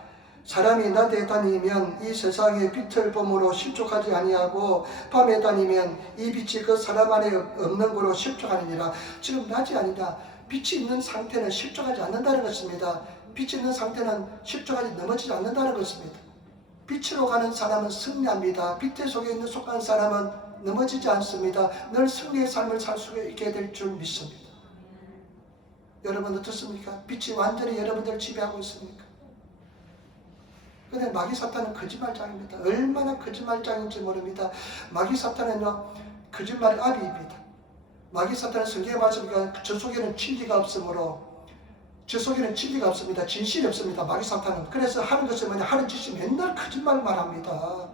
사람이 낮에 다니면 이 세상의 빛을 봄으로 실족하지 아니하고 밤에 다니면 이 빛이 그 사람 안에 없는 거로 실족하느니라. 지금 낮이 아니냐 빛이 있는 상태는 실족하지 않는다는 것입니다. 빛이 있는 상태는 실족하지 넘어지지 않는다는 것입니다. 빛으로 가는 사람은 승리합니다. 빛의 속에 있는 속한 사람은 넘어지지 않습니다. 늘 승리의 삶을 살 수 있게 될 줄 믿습니다. 여러분 어떻습니까? 빛이 완전히 여러분들을 지배하고 있습니까? 근데 마귀 사탄은 거짓말장입니다. 얼마나 거짓말장인지 모릅니다. 마귀 사탄은요 거짓말의 아비입니다. 마귀 사탄은 성경에 말씀하니까 저 속에는 진리가 없으므로 저 속에는 진리가 없습니다. 진실이 없습니다. 마귀 사탄은. 그래서 하는 것은 뭐냐 하는 짓이 맨날 거짓말만 합니다.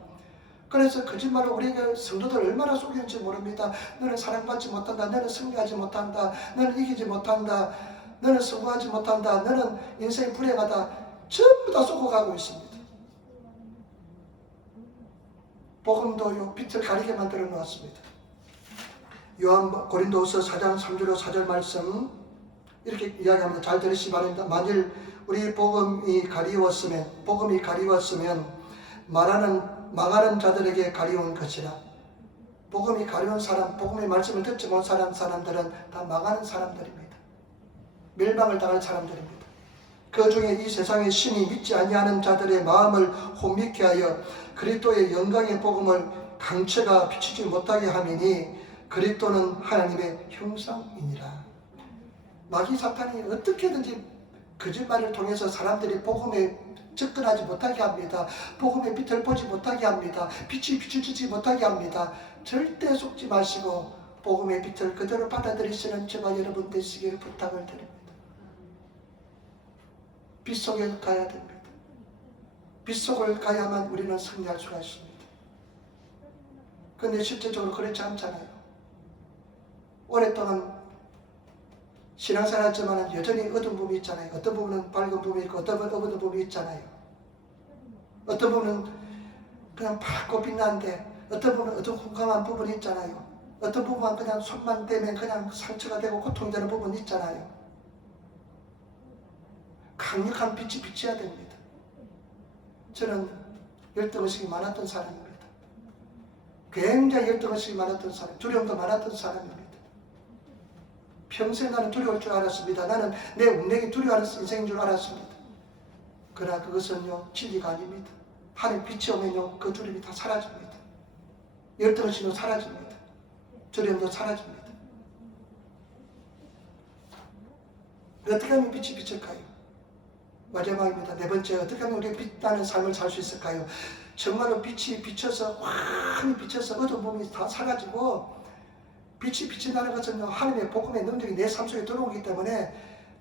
그래서 거짓말을 우리가 성도들 얼마나 속이는지 모릅니다. 너는 사랑받지 못한다. 너는 승리하지 못한다. 너는 이기지 못한다. 너는 성공하지 못한다. 너는 인생이 불행하다. 전부 다 속아가고 있습니다. 복음도요 빛을 가리게 만들어 놓았습니다. 고린도후서 4장 3절로 4절 말씀 이렇게 이야기합니다. 잘 들으시기 바랍니다. 만일 우리 복음이 가리웠으면 망하는 자들에게 가리운 것이라. 복음이 가리운 사람, 복음의 말씀을 듣지 못한 사람들은 다 망하는 사람들입니다. 멸망을 당할 사람들입니다. 그 중에 이 세상의 신이 믿지 아니하는 자들의 마음을 혼미케 하여 그리스도의 영광의 복음을 강체가 비치지 못하게 하미니 그리스도는 하나님의 형상이니라. 마귀 사탄이 어떻게든지 거짓말을 통해서 사람들이 복음에 접근하지 못하게 합니다. 복음의 빛을 보지 못하게 합니다. 빛이 비추지 못하게 합니다. 절대 속지 마시고 복음의 빛을 그대로 받아들이시는 저와 여러분 되시기를 부탁을 드립니다. 빛 속에 가야 됩니다. 빛 속을 가야만 우리는 승리할 수가 있습니다. 그런데 실제적으로 그렇지 않잖아요. 오랫동안 신앙생활 했지만 여전히 어두운 부분이 있잖아요. 어떤 부분은 밝은 부분이 있고 어떤 부분은 어두운 부분이 있잖아요. 어떤 부분은 그냥 밝고 빛나는데 어떤 부분은 어두컴컴한 부분이 있잖아요. 어떤 부분은 그냥 손만 대면 그냥 상처가 되고 고통되는 부분이 있잖아요. 강력한 빛이 비쳐야 됩니다. 저는 열등의식이 많았던 사람입니다. 굉장히 열등의식이 많았던 사람, 두려움도 많았던 사람입니다. 평생 나는 두려울 줄 알았습니다. 나는 내 운명이 두려워하는 인생인 줄 알았습니다. 그러나 그것은요, 진리가 아닙니다. 하늘 빛이 오면요, 그 두려움이 다 사라집니다. 열등의식도 사라집니다. 두려움도 사라집니다. 어떻게 하면 빛이 비칠까요? 마지막입니다. 네 번째, 어떻게 하면 우리가 빛나는 삶을 살 수 있을까요? 정말로 빛이 비쳐서 환히 비쳐서 어두운 부분이 다 사라지고 빛이 비친다는 것은요, 하나님의 복음의 능력이 내 삶 속에 들어오기 때문에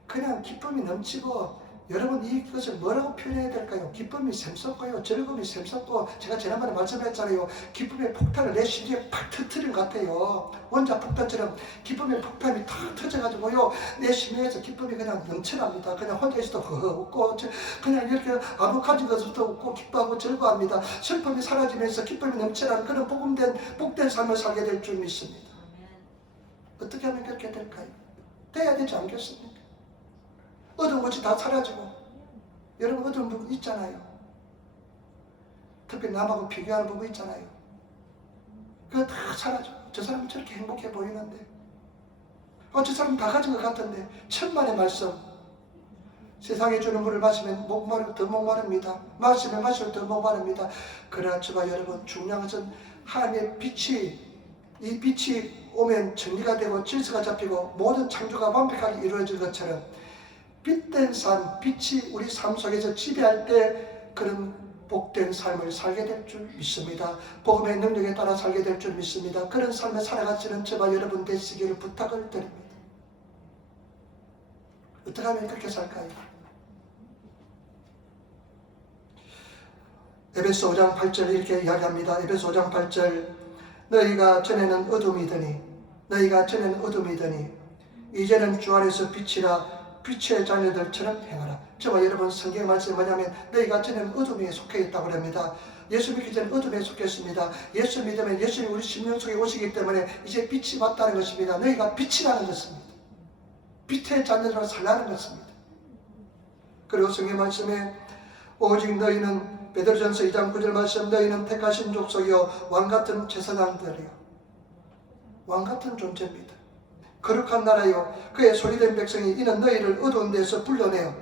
그냥 기쁨이 넘치고, 여러분 이것을 뭐라고 표현해야 될까요? 기쁨이 샘솟고요, 즐거움이 샘솟고, 제가 지난번에 말씀했잖아요. 기쁨의 폭탄을 내 심지에 팍 터뜨린 것 같아요. 원자 폭탄처럼 기쁨의 폭탄이 탁 터져가지고요, 내 심령에서 기쁨이 그냥 넘쳐납니다. 그냥 혼자 있어도 웃고, 그냥 이렇게 아무 가진 것부터 웃고 기뻐하고 즐거워합니다. 슬픔이 사라지면서 기쁨이 넘쳐나는 그런 복된 삶을 살게 될 줄 믿습니다. 어떻게 하면 그렇게 될까요? 돼야 되지 않겠습니까? 어두운 것이 다 사라지고, 여러분 어두운 부분 있잖아요. 특히 남하고 비교하는 부분 있잖아요. 그거 다 사라져. 저 사람은 저렇게 행복해 보이는데, 저 사람은 다 가진 것 같은데, 천만의 말씀. 세상에 주는 물을 마시면 더 목마릅니다. 마시면 마실수록 더 목마릅니다. 그러나 저와 여러분, 중요한 것은 하나님의 이 빛이 오면 정리가 되고 질서가 잡히고 모든 창조가 완벽하게 이루어질 것처럼, 빛된 삶, 빛이 우리 삶 속에서 지배할 때 그런 복된 삶을 살게 될 줄 믿습니다. 복음의 능력에 따라 살게 될 줄 믿습니다. 그런 삶을 살아가시는 저와 여러분 되시기를 부탁을 드립니다. 어떻게 하면 그렇게 살까요? 에베소 5장 8절 이렇게 이야기합니다. 에베소 5장 8절, 너희가 전에는 어둠이더니 이제는 주 안에서 빛이라, 빛의 자녀들처럼 행하라. 저와 여러분, 성경 말씀이 뭐냐면 너희가 전에는 어둠에 속해 있다고 합니다. 예수 믿기 전에 어둠에 속했습니다. 예수 믿으면 예수님이 우리 심령 속에 오시기 때문에 이제 빛이 왔다는 것입니다. 너희가 빛이라는 것입니다. 빛의 자녀들로 살라는 것입니다. 그리고 성경 말씀에 오직 너희는, 베드로전서 2장 9절 말씀, 너희는 택하신 족속이요 왕같은 제사장들이요, 왕같은 존재입니다. 거룩한 나라요 그의 소리된 백성이, 이는 너희를 어두운 데서 불러내어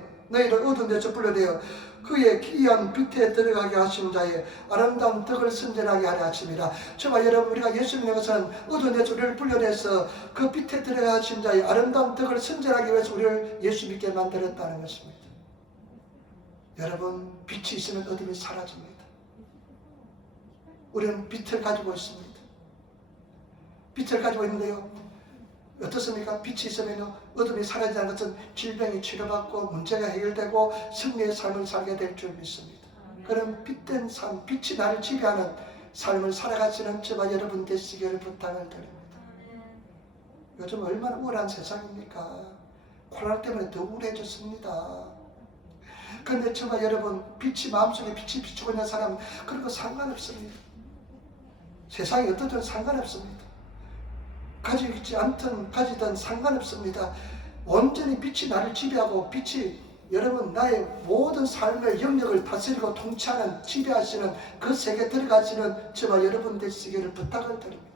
그의 기이한 빛에 들어가게 하신 자의 아름다운 덕을 선전하게 하려 하십니다. 저와 여러분, 우리가 예수 믿는 것은 어두운 데서 우리를 불러내서 그 빛에 들어가게 하신 자의 아름다운 덕을 선전하기 위해서 우리를 예수 믿게 만들었다는 것입니다. 여러분, 빛이 있으면 어둠이 사라집니다. 우리는 빛을 가지고 있습니다. 빛을 가지고 있는데요, 어떻습니까? 빛이 있으면 어둠이 사라지는 것은 질병이 치료받고 문제가 해결되고 승리의 삶을 살게 될 줄 믿습니다. 그런 빛된 삶, 빛이 나를 지배하는 삶을 살아가시는 저와 여러분 되시기를 부탁을 드립니다. 요즘 얼마나 우울한 세상입니까? 코로나 때문에 더 우울해졌습니다. 그런데 저와 여러분, 마음속에 빛이 비추고 있는 사람은 그런 거 상관없습니다. 세상이 어떻든 상관없습니다. 가지지 않든 가지든 상관없습니다. 온전히 빛이 나를 지배하고, 빛이 여러분 나의 모든 삶의 영역을 다스리고 통치하는, 지배하시는 그 세계에 들어가시는 저와 여러분 되시기를 부탁을 드립니다.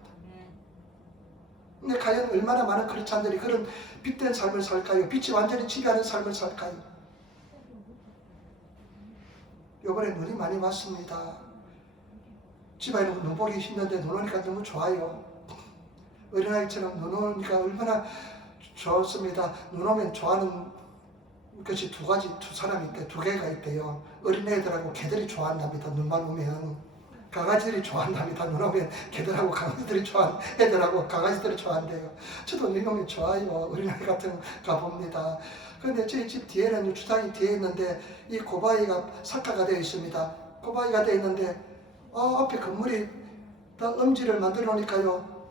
근데 과연 얼마나 많은 크리스찬들이 그런 빛된 삶을 살까요? 빛이 완전히 지배하는 삶을 살까요? 요번에 눈이 많이 왔습니다. 집안에 눈 보기 힘든데 눈 오니까 너무 좋아요. 어린아이처럼 눈 오니까 얼마나 좋습니다. 눈 오면 좋아하는 것이 두 사람이 있대, 두 개가 있대요. 어린애들하고 개들이 좋아한답니다. 눈만 오면. 강아지들이 좋아한답니다. 눈 오면 개들하고 강아지들이 애들하고 강아지들이 좋아한대요. 저도 눈 오면 좋아요. 어린아이 같은 거 가봅니다. 그런데 저희 집 뒤에는 주상이 뒤에 있는데 이 고바위가 삭화가 되어 있습니다. 고바위가 되어 있는데 앞에 건물이 다 엄지를 만들어 놓으니까요.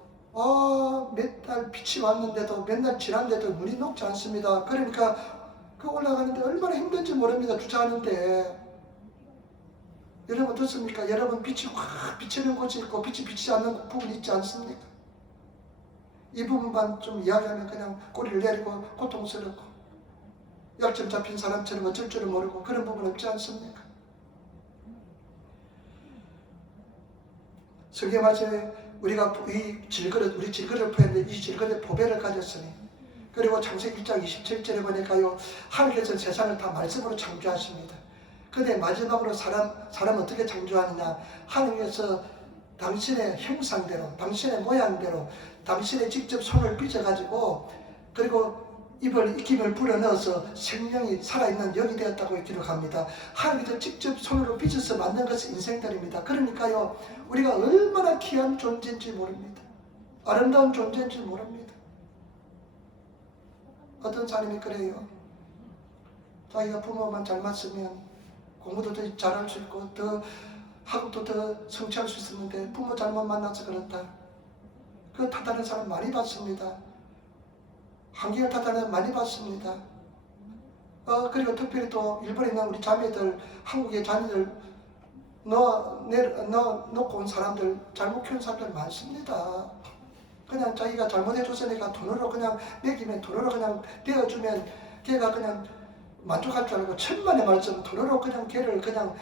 몇 달 빛이 왔는데도 맨날 지났는데도 물이 녹지 않습니다. 그러니까 그 올라가는데 얼마나 힘든지 모릅니다. 주차하는데. 여러분 어떻습니까? 여러분 빛이 확 비치는 곳이 있고 빛이 비치지 않는 부분이 있지 않습니까? 이 부분만 좀 이야기하면 그냥 꼬리를 내리고 고통스럽고 약점 잡힌 사람처럼 어쩔 줄을 모르고 그런 부분 없지 않습니까? 성경 말씀에 우리가 이 질그릇, 우리 질그릇을 포했는데 이 질그릇에 보배를 가졌으니, 그리고 창세기 1장 27절에 보니까요, 하나님께서 세상을 다 말씀으로 창조하십니다. 근데 마지막으로 사람 어떻게 창조하느냐? 하나님께서 당신의 형상대로, 당신의 모양대로, 당신의 직접 손을 빚어가지고, 그리고 입김을 불어넣어서 생명이 살아있는 영이 되었다고 기록합니다. 하나님께서 직접 손으로 빚어서 만든 것이 인생들입니다. 그러니까요, 우리가 얼마나 귀한 존재인지 모릅니다. 아름다운 존재인지 모릅니다. 어떤 사람이 그래요. 자기가 부모만 잘 맞으면 공부도 더 잘할 수 있고 더 학업도 더 성취할 수 있었는데 부모 잘못 만나서 그렇다. 그 탓하는 사람 많이 봤습니다. 환경을 탓하는 많이 봤습니다. 그리고 특별히 또 일본에 있는 우리 자매들, 한국의 자녀들 놓고 온 사람들, 잘못 키운 사람들 많습니다. 그냥 자기가 잘못해줬으니까 돈으로 그냥 먹이면, 돈으로 그냥 떼어주면 걔가 그냥 만족할 줄 알고, 천만의 말씀 돈으로 그냥 걔를 그냥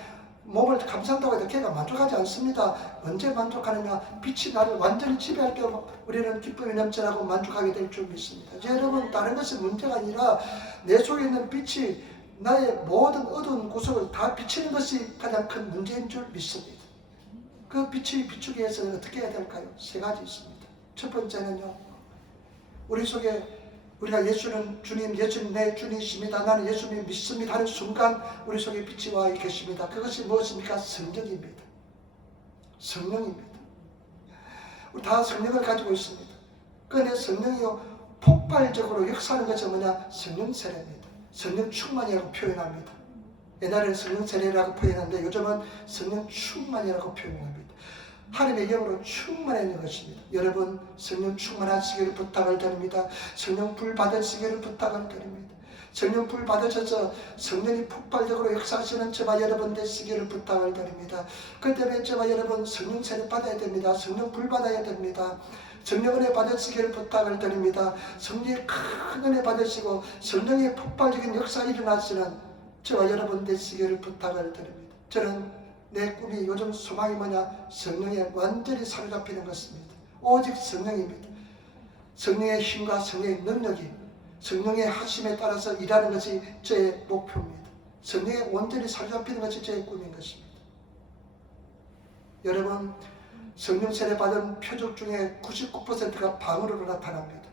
몸을 감싼다고 해도 걔가 만족하지 않습니다. 언제 만족하느냐? 빛이 나를 완전히 지배할 때 우리는 기쁨이 넘쳐나고 만족하게 될 줄 믿습니다. 여러분, 다른 것이 문제가 아니라 내 속에 있는 빛이 나의 모든 어두운 구석을 다 비치는 것이 가장 큰 문제인 줄 믿습니다. 그 빛이 비추기 위해서는 어떻게 해야 될까요? 세 가지 있습니다. 첫 번째는요, 우리 속에 우리가 예수는 주님, 예수님 내 주님이십니다, 나는 예수님 믿습니다 하는 순간 우리 속에 빛이 와 계십니다. 그것이 무엇입니까? 성령입니다. 성령입니다. 우리 다 성령을 가지고 있습니다. 그런데 성령이요, 폭발적으로 역사하는 것이 뭐냐? 성령 세례입니다. 성령 충만이라고 표현합니다. 옛날에는 성령 세례라고 표현하는데 요즘은 성령 충만이라고 표현합니다. 하나님의 영으로 충만해지는 것입니다. 여러분, 성령 충만하시기를 부탁을 드립니다. 성령 불 받으시기를 부탁을 드립니다. 성령 불 받으셔서 성령이 폭발적으로 역사하시는 저와 여러분 되시기를 부탁을 드립니다. 그 때문에 저와 여러분 성령 세례 받아야 됩니다. 성령 불 받아야 됩니다. 성령 은혜 받으시기를 부탁을 드립니다. 성령의 큰 은혜 받으시고 성령의 폭발적인 역사 일어나시는 저와 여러분 되시기를 부탁을 드립니다. 저는 내 꿈이 요즘 소망이 뭐냐? 성령에 완전히 사로잡히는 것입니다. 오직 성령입니다. 성령의 힘과 성령의 능력이 성령의 하심에 따라서 일하는 것이 저의 목표입니다. 성령에 완전히 사로잡히는 것이 저의 꿈인 것입니다. 여러분, 성령 세례 받은 표적 중에 99%가 방언으로 나타납니다.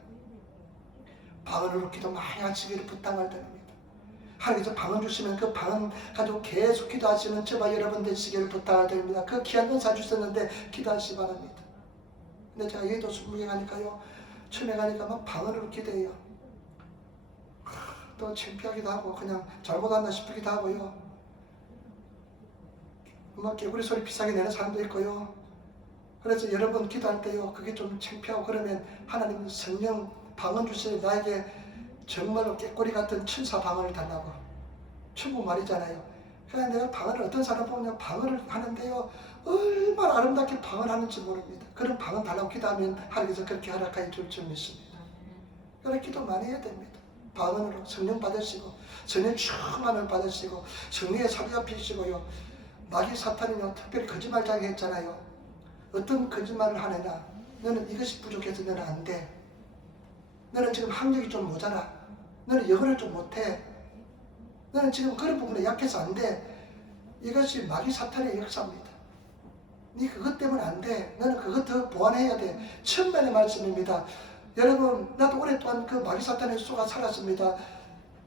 방언으로 기도 많이 하시기를 부탁을 드립니다. 하나님께서 방언 주시면 그 방언 가지고 계속 기도하시는 저와 여러분 되시기를 부탁을 드립니다. 그 귀한 은사 주셨는데 기도하시기 바랍니다. 근데 제가 예도 순무에 가니까요, 처음에 가니까 막 방언으로 기도해요. 또 창피하기도 하고 그냥 잘못한다 싶기도 하고요. 막 개구리 소리 비싸게 내는 사람도 있고요. 그래서 여러분 기도할 때요, 그게 좀 창피하고 그러면 하나님 성령 방언 주시면 나에게 정말로 깨꼬리 같은 천사 방언을 달라고. 천국 말이잖아요. 그러니까 내가 방언을 어떤 사람 보면 방언을 하는데요, 얼마나 아름답게 방언하는지 모릅니다. 그런 방언 달라고 기도하면 하나님께서 그렇게 허락하여 줄 줄 믿습니다. 그래 기도 많이 해야 됩니다. 방언으로 성령 받으시고 성령 충만을 받으시고 성령의 사로잡히시고요. 마귀 사탄이요, 특별히 거짓말장애 했잖아요. 어떤 거짓말을 하느냐? 너는 이것이 부족해서 너는 안 돼. 너는 지금 학력이 좀 모자라. 너는 영어를 좀 못해. 너는 지금 그런 부분에 약해서 안 돼. 이것이 마귀 사탄의 역사입니다. 네 그것 때문에 안 돼. 너는 그것 더 보완해야 돼. 천만의 말씀입니다. 여러분, 나도 오랫동안 그 마귀 사탄의 수가 살았습니다.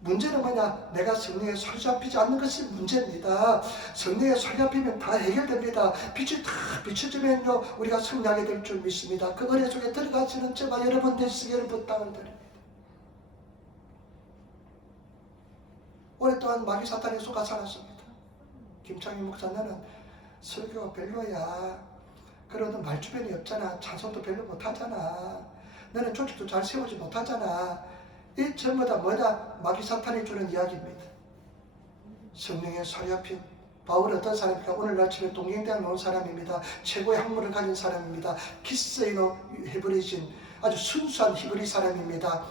문제는 뭐냐? 내가 성령에 사로잡히지 않는 것이 문제입니다. 성령에 사로잡히면 다 해결됩니다. 빛이 다 비춰지면요, 우리가 승리하게 될 줄 믿습니다. 그 은혜 속에 들어가시는 저와 여러분 되시기를 부탁을 드립니다. 오랫동안 마귀 사탄에 속아 살았습니다. 김창희 목사, 너는 설교 별로야. 그러던 말주변이 없잖아. 찬송도 별로 못하잖아. 너는 조직도 잘 세우지 못하잖아. 이 전부 다 뭐다? 마귀 사탄이 주는 이야기입니다. 성령의 사리아핀 바울은 어떤 사람입니까? 오늘날 집에 동경대학 나온 사람입니다. 최고의 학문을 가진 사람입니다. 기스이노 헤브리신 아주 순수한 히브리 사람입니다.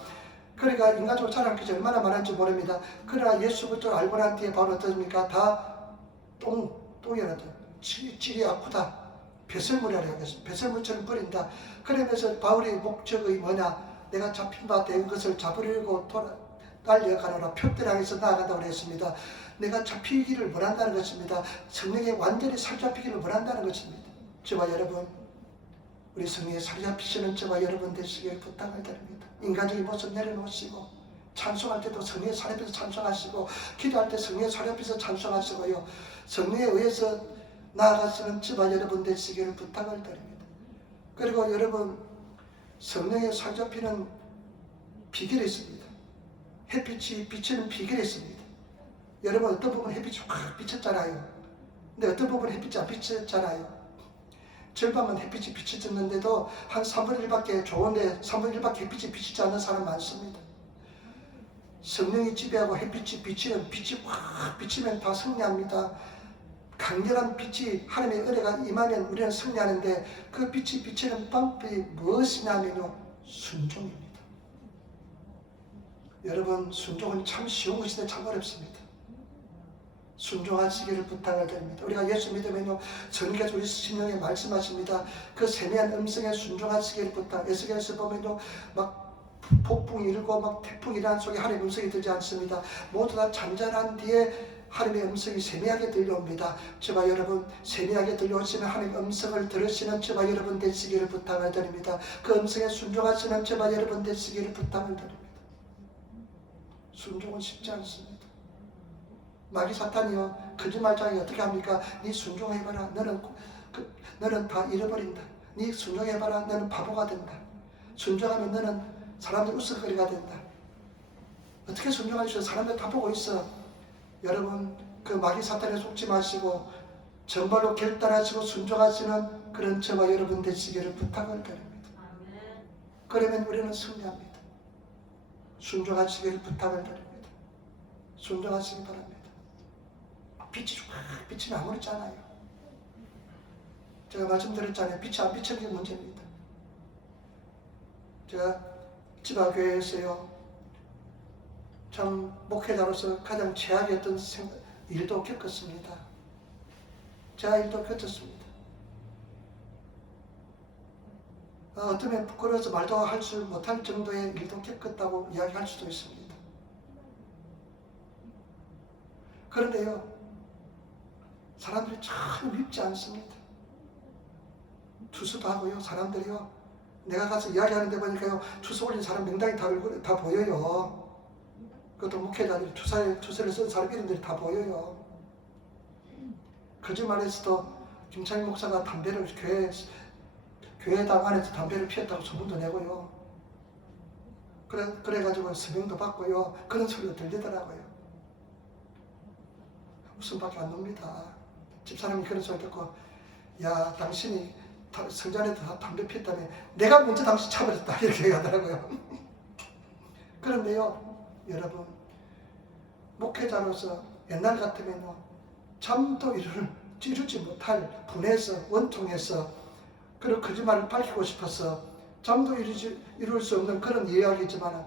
그러니까 인간적으로 자랑하기 얼마나 많은지 모릅니다. 그러나 예수부터 알고 난 뒤에 바울은 어떻습니까? 다 똥이라도 찔이 아프다. 배설물이라고 하겠습니다. 배설물처럼 버린다. 그러면서 바울의 목적이 뭐냐? 내가 잡힌 바 된 것을 잡으려고 달려가노라. 표대랑에서 나아간다고 했습니다. 내가 잡히기를 원한다는 것입니다. 성령에 완전히 사로잡히기를 원한다는 것입니다. 저와 여러분, 우리 성령에 사로잡히시는 저와 여러분 되시길 부탁을 드립니다. 인간적인 모습 내려놓으시고 찬송할 때도 성령에 사로잡혀서 찬송하시고 기도할 때 성령에 사로잡혀서 찬송하시고요. 성령에 의해서 나아가시는 저와 여러분 되시기를 부탁을 드립니다. 그리고 여러분, 성령에 사로잡히는 비결이 있습니다. 햇빛이 비치는 비결이 있습니다. 여러분, 어떤 부분 햇빛이 확 비쳤잖아요. 근데 어떤 부분 햇빛이 안 비쳤잖아요. 절반만 햇빛이 비쳐졌는데도 한 3분의 1밖에 좋은데 3분의 1밖에 햇빛이 비치지 않는 사람 많습니다. 성령이 지배하고 햇빛이 비치는 빛이 확 비치면 다 승리합니다. 강렬한 빛이 하나님의 은혜가 임하면 우리는 승리하는데 그 빛이 비치는 방법이 무엇이냐면요, 순종입니다. 여러분, 순종은 참 쉬운 것인데 참 어렵습니다. 순종하시기를 부탁을 드립니다. 우리가 예수 믿으면요, 전께서 우리 심령에 말씀하십니다. 그 세미한 음성에 순종하시기를 부탁. 에스겔에서 보면요, 막 폭풍이 일고 막 태풍이 일어난 속에 하나님의 음성이 들지 않습니다. 모두 다 잔잔한 뒤에 하나님의 음성이 세미하게 들려옵니다. 저와 여러분, 세미하게 들려오시는 하나님의 음성을 들으시는 저와 여러분 되시기를 부탁을 드립니다. 그 음성에 순종하시는 저와 여러분 되시기를 부탁을 드립니다. 순종은 쉽지 않습니다. 마귀 사탄이요, 거짓말장이 어떻게 합니까? 네 순종해봐라. 너는 다 잃어버린다. 네 순종해봐라. 너는 바보가 된다. 순종하면 너는 사람들 웃을거리가 된다. 어떻게 순종할 수 있어? 사람들 다 보고 있어. 여러분, 그 마귀 사탄에 속지 마시고 정말로 결단하시고 순종하시는 그런 저와 여러분 되시기를 부탁을 드립니다. 그러면 우리는 승리합니다. 순종하시기를 부탁을 드립니다. 순종하시기 바랍니다. 빛이 확 비치면 아무렇지 않아요. 제가 말씀드렸잖아요. 빛이 안 비치는 게 문제입니다. 제가 지방교회에서요, 참 목회자로서 가장 최악이었던 일도 겪었습니다. 제가 일도 겪었습니다. 어쩌면 부끄러워서 말도 할 수 못할 정도의 일도 겪었다고 이야기할 수도 있습니다. 그런데요, 사람들이 참 밉지 않습니다. 투수도 하고요, 사람들이요, 내가 가서 이야기하는데 보니까요, 투수 올린 사람 명당이 다 보여요. 그것도 목회자들이 투수를 쓴 사람 이름들이 다 보여요. 거짓말에서도 김창희 목사가 담배를 교회당 안에서 담배를 피웠다고 소문도 내고요. 그래가지고 서명도 받고요. 그런 소리도 들리더라고요. 웃음밖에 안 납니다. 집사람이 그런 소리 듣고, 야, 당신이 성전에도 담배 피웠다며 내가 먼저 당신 차버렸다, 이렇게 얘기하더라고요. 그런데요, 여러분, 목회자로서 옛날 같으면요, 잠도 이루지 못할 분해서 원통해서 그런 거짓말을 밝히고 싶어서 잠도 이룰 수 없는 그런 이야기지만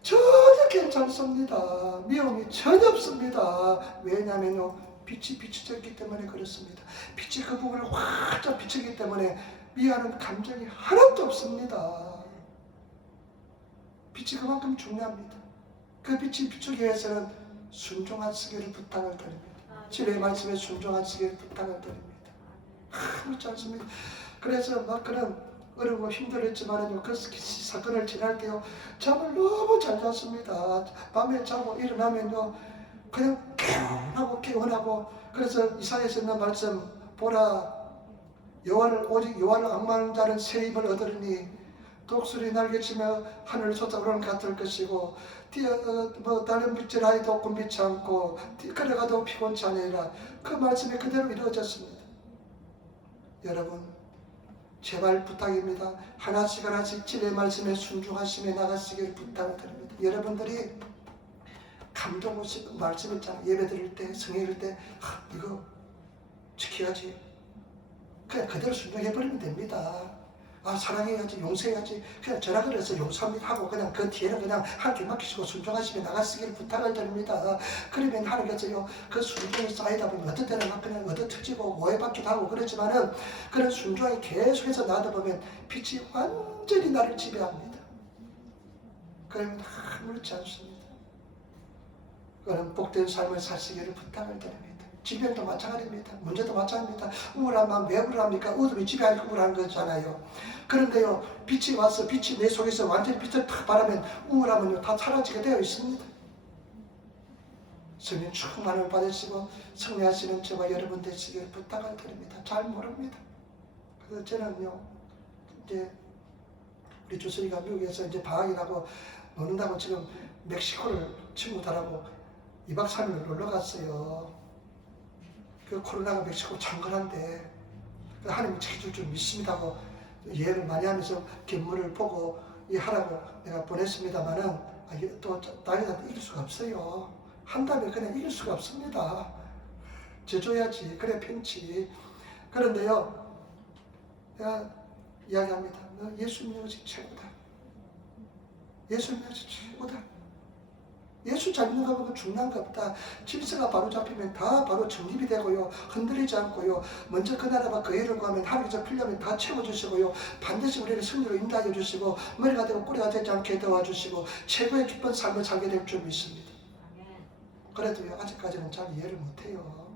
전혀 괜찮습니다. 미움이 전혀 없습니다. 왜냐하면요, 빛이 비춰졌기 때문에 그렇습니다. 빛이 그 부분을 활짝 비추기 때문에 미워하는 감정이 하나도 없습니다. 빛이 그만큼 중요합니다. 그 빛이 비추기 위해서는 순종하시기를 부탁을 드립니다. 주의 말씀에 순종하시기를 부탁을 드립니다. 그렇지 않습니다. 그래서 막 그런 어렵고 힘들었지만요, 그 사건을 지날 때요, 잠을 너무 잘 잤습니다. 밤에 자고 일어나면요, 그냥 개운하고 개운하고. 그래서 이사야에서 있는 말씀 보라, 오직 여호와를 앙망하는 자는 새 힘을 얻으리니 독수리 날개치며 하늘을 솟아오르는 같을 것이고 다른 빛을 아이도 없고 믿지 않고 걸어가도 피곤치 아니하리라. 그 말씀이 그대로 이루어졌습니다. 여러분 제발 부탁입니다. 하나씩 하나씩 진리의 말씀에 순종하시며 나가시길 부탁드립니다. 여러분들이 감동 오시는 말씀 있잖아요. 예배 드릴 때, 성회 드릴 때 이거 지켜야지. 그냥 그대로 순종해버리면 됩니다. 사랑해야지, 용서해야지. 그냥 전화 걸어서 용서합니다 하고 그냥 그 뒤에는 그냥 함께 맡기시고 순종하시며 나가시길 부탁을 드립니다. 그러면 하나님께서요, 그 순종이 쌓이다 보면 어떤 때는 그냥 얻어터지고 오해받기도 하고 그렇지만은 그런 순종이 계속해서 나다 보면 빛이 완전히 나를 지배합니다. 그러면 아무렇지 않습니다. 그런 복된 삶을 사시기를 부탁을 드립니다. 질병도 마찬가지입니다. 문제도 마찬가지입니다. 우울한 마음 왜 우울합니까? 어둠이 지배하니까 우울한 거잖아요. 그런데요, 빛이 와서 빛이 내 속에서 완전히 빛을 탁 바라면 우울함은요 다 사라지게 되어 있습니다. 성령 충만을 받으시고 승리하시는 저와 여러분 되시길 부탁을 드립니다. 잘 모릅니다. 그래서 저는요, 이제 우리 주슬이가 미국에서 이제 방학이라고 노는다고 지금 멕시코를 친구들하고 2박 3일 놀러 갔어요. 그 코로나가 멕시코 창궐한데 하나님이 지켜줄 줄 믿습니다고 예를 많이 하면서 견문을 보고 하라고 내가 보냈습니다만은 또 나이가 이길 수가 없어요. 한다면 그냥 이길 수가 없습니다. 져줘야지. 그래 편치. 그런데요, 내가 이야기합니다. 너 예수 믿는 것이 최고다. 예수 믿는 것이 최고다. 예수 잘 믿는 거 보면 중요한 거 없다. 질서가 바로 잡히면 다 바로 정립이 되고요. 흔들리지 않고요. 먼저 그 나라와 그 일을 구하면 하루에서 풀려면 다 채워주시고요. 반드시 우리를 승리로 인도하여 주시고 머리가 되고 꼬리가 되지 않게 도와주시고 최고의 기쁜 삶을 살게 될 줄 믿습니다. 그래도요, 아직까지는 잘 이해를 못해요.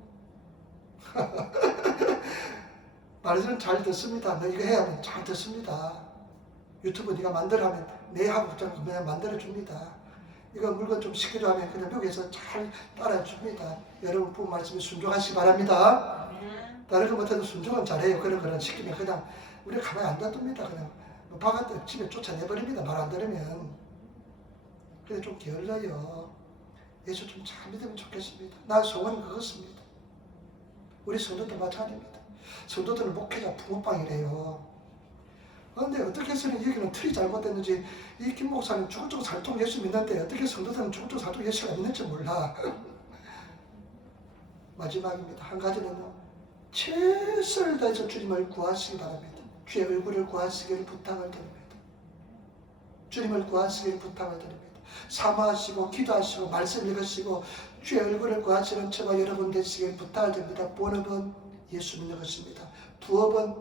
말은 잘 듣습니다. 너 이거 해야 하면 잘 듣습니다. 유튜브 네가 만들어 하면 내 하고 그냥 만들어줍니다. 이거 물건 좀 시키려 하면 그냥 여기에서 잘 따라줍니다. 여러분 부모 말씀에 순종하시기 바랍니다. 다른 것 못해도 순종은 잘해요. 그런 거는 시키면 그냥 우리가 가만히 안 놔둡니다. 그냥 바깥에 집에 쫓아내버립니다. 말 안 들으면. 그래 좀 게을러요. 예수 좀 잘 믿으면 좋겠습니다. 나 소원은 그것입니다. 우리 성도도 마찬가지입니다. 성도들은 목회자 붕어빵이래요. 그런데 어떻게 해서는 여기는 틀이 잘못됐는지 이 김 목사는 죽을죽을 살통 예수 믿는데 어떻게 성도들은 죽을죽을 살통 예수가 믿는지 몰라. 마지막입니다. 한 가지는요, 최선을 다해서 주님을 구하시기 바랍니다. 주의 얼굴을 구하시기를 부탁을 드립니다. 주님을 구하시기를 부탁을 드립니다. 사모하시고 기도하시고 말씀 읽으시고 주의 얼굴을 구하시는 저와 여러분 되시기를 부탁을 드립니다. 본업은 예수 믿는 것입니다. 부업은